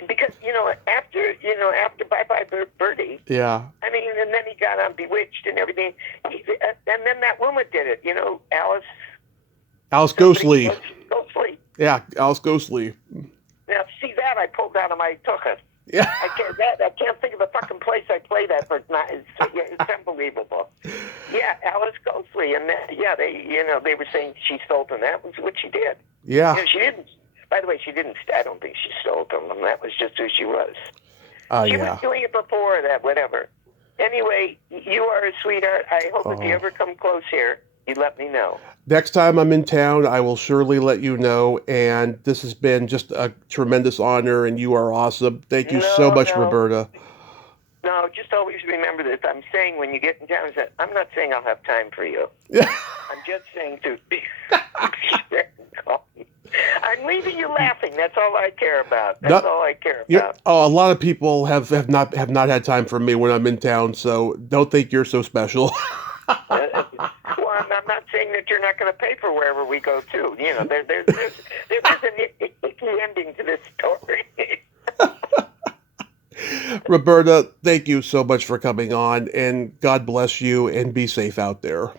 because, after Bye Bye Birdie. Yeah. I mean, and then he got on Bewitched and everything. And then that woman did it, Alice Ghostly. Ghostly. Yeah, Alice Ghostly. Now, see that I pulled out of my tuchus. Yeah. I can't think of the fucking place I play that, but it's unbelievable. Yeah, Alice Ghostly, and they were saying she stole them. That was what she did. Yeah. She didn't. By the way, she didn't. I don't think she stole from them. That was just who she was. She was doing it before that. Whatever. Anyway, you are a sweetheart. I hope if you ever come close here, you let me know. Next time I'm in town, I will surely let you know. And this has been just a tremendous honor, and you are awesome. Thank you so much, Roberta. No, just always remember this. I'm saying when you get in town, I'm not saying I'll have time for you. Yeah. I'm just saying to be I'm leaving you laughing. That's all I care about. That's all I care about. A lot of people have not had time for me when I'm in town, so don't think you're so special. Well, I'm not saying that you're not going to pay for wherever we go, too. There's an icky ending to this story. Roberta, thank you so much for coming on, and God bless you, and be safe out there.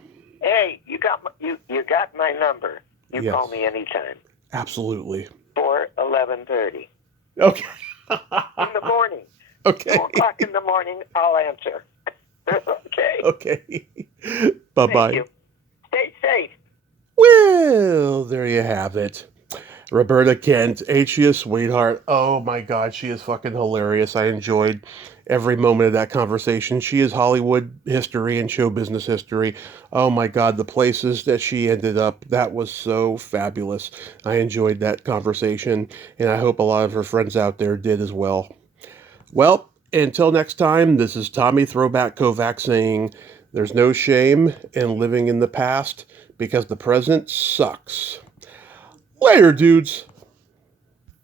my number. You Yes. call me anytime. Absolutely. 4-11:30. Okay. In the morning. Okay. 2 o'clock in the morning, I'll answer. Okay. Okay. Bye-bye. Thank you. Stay safe. Well, there you have it. Roberta Kent, ain't she a sweetheart? Oh my God, she is fucking hilarious. I enjoyed every moment of that conversation. She is Hollywood history and show business history. Oh my God, the places that she ended up, that was so fabulous. I enjoyed that conversation, and I hope a lot of her friends out there did as well. Well, until next time, this is Tommy Throwback Kovac saying there's no shame in living in the past because the present sucks. Later, dudes.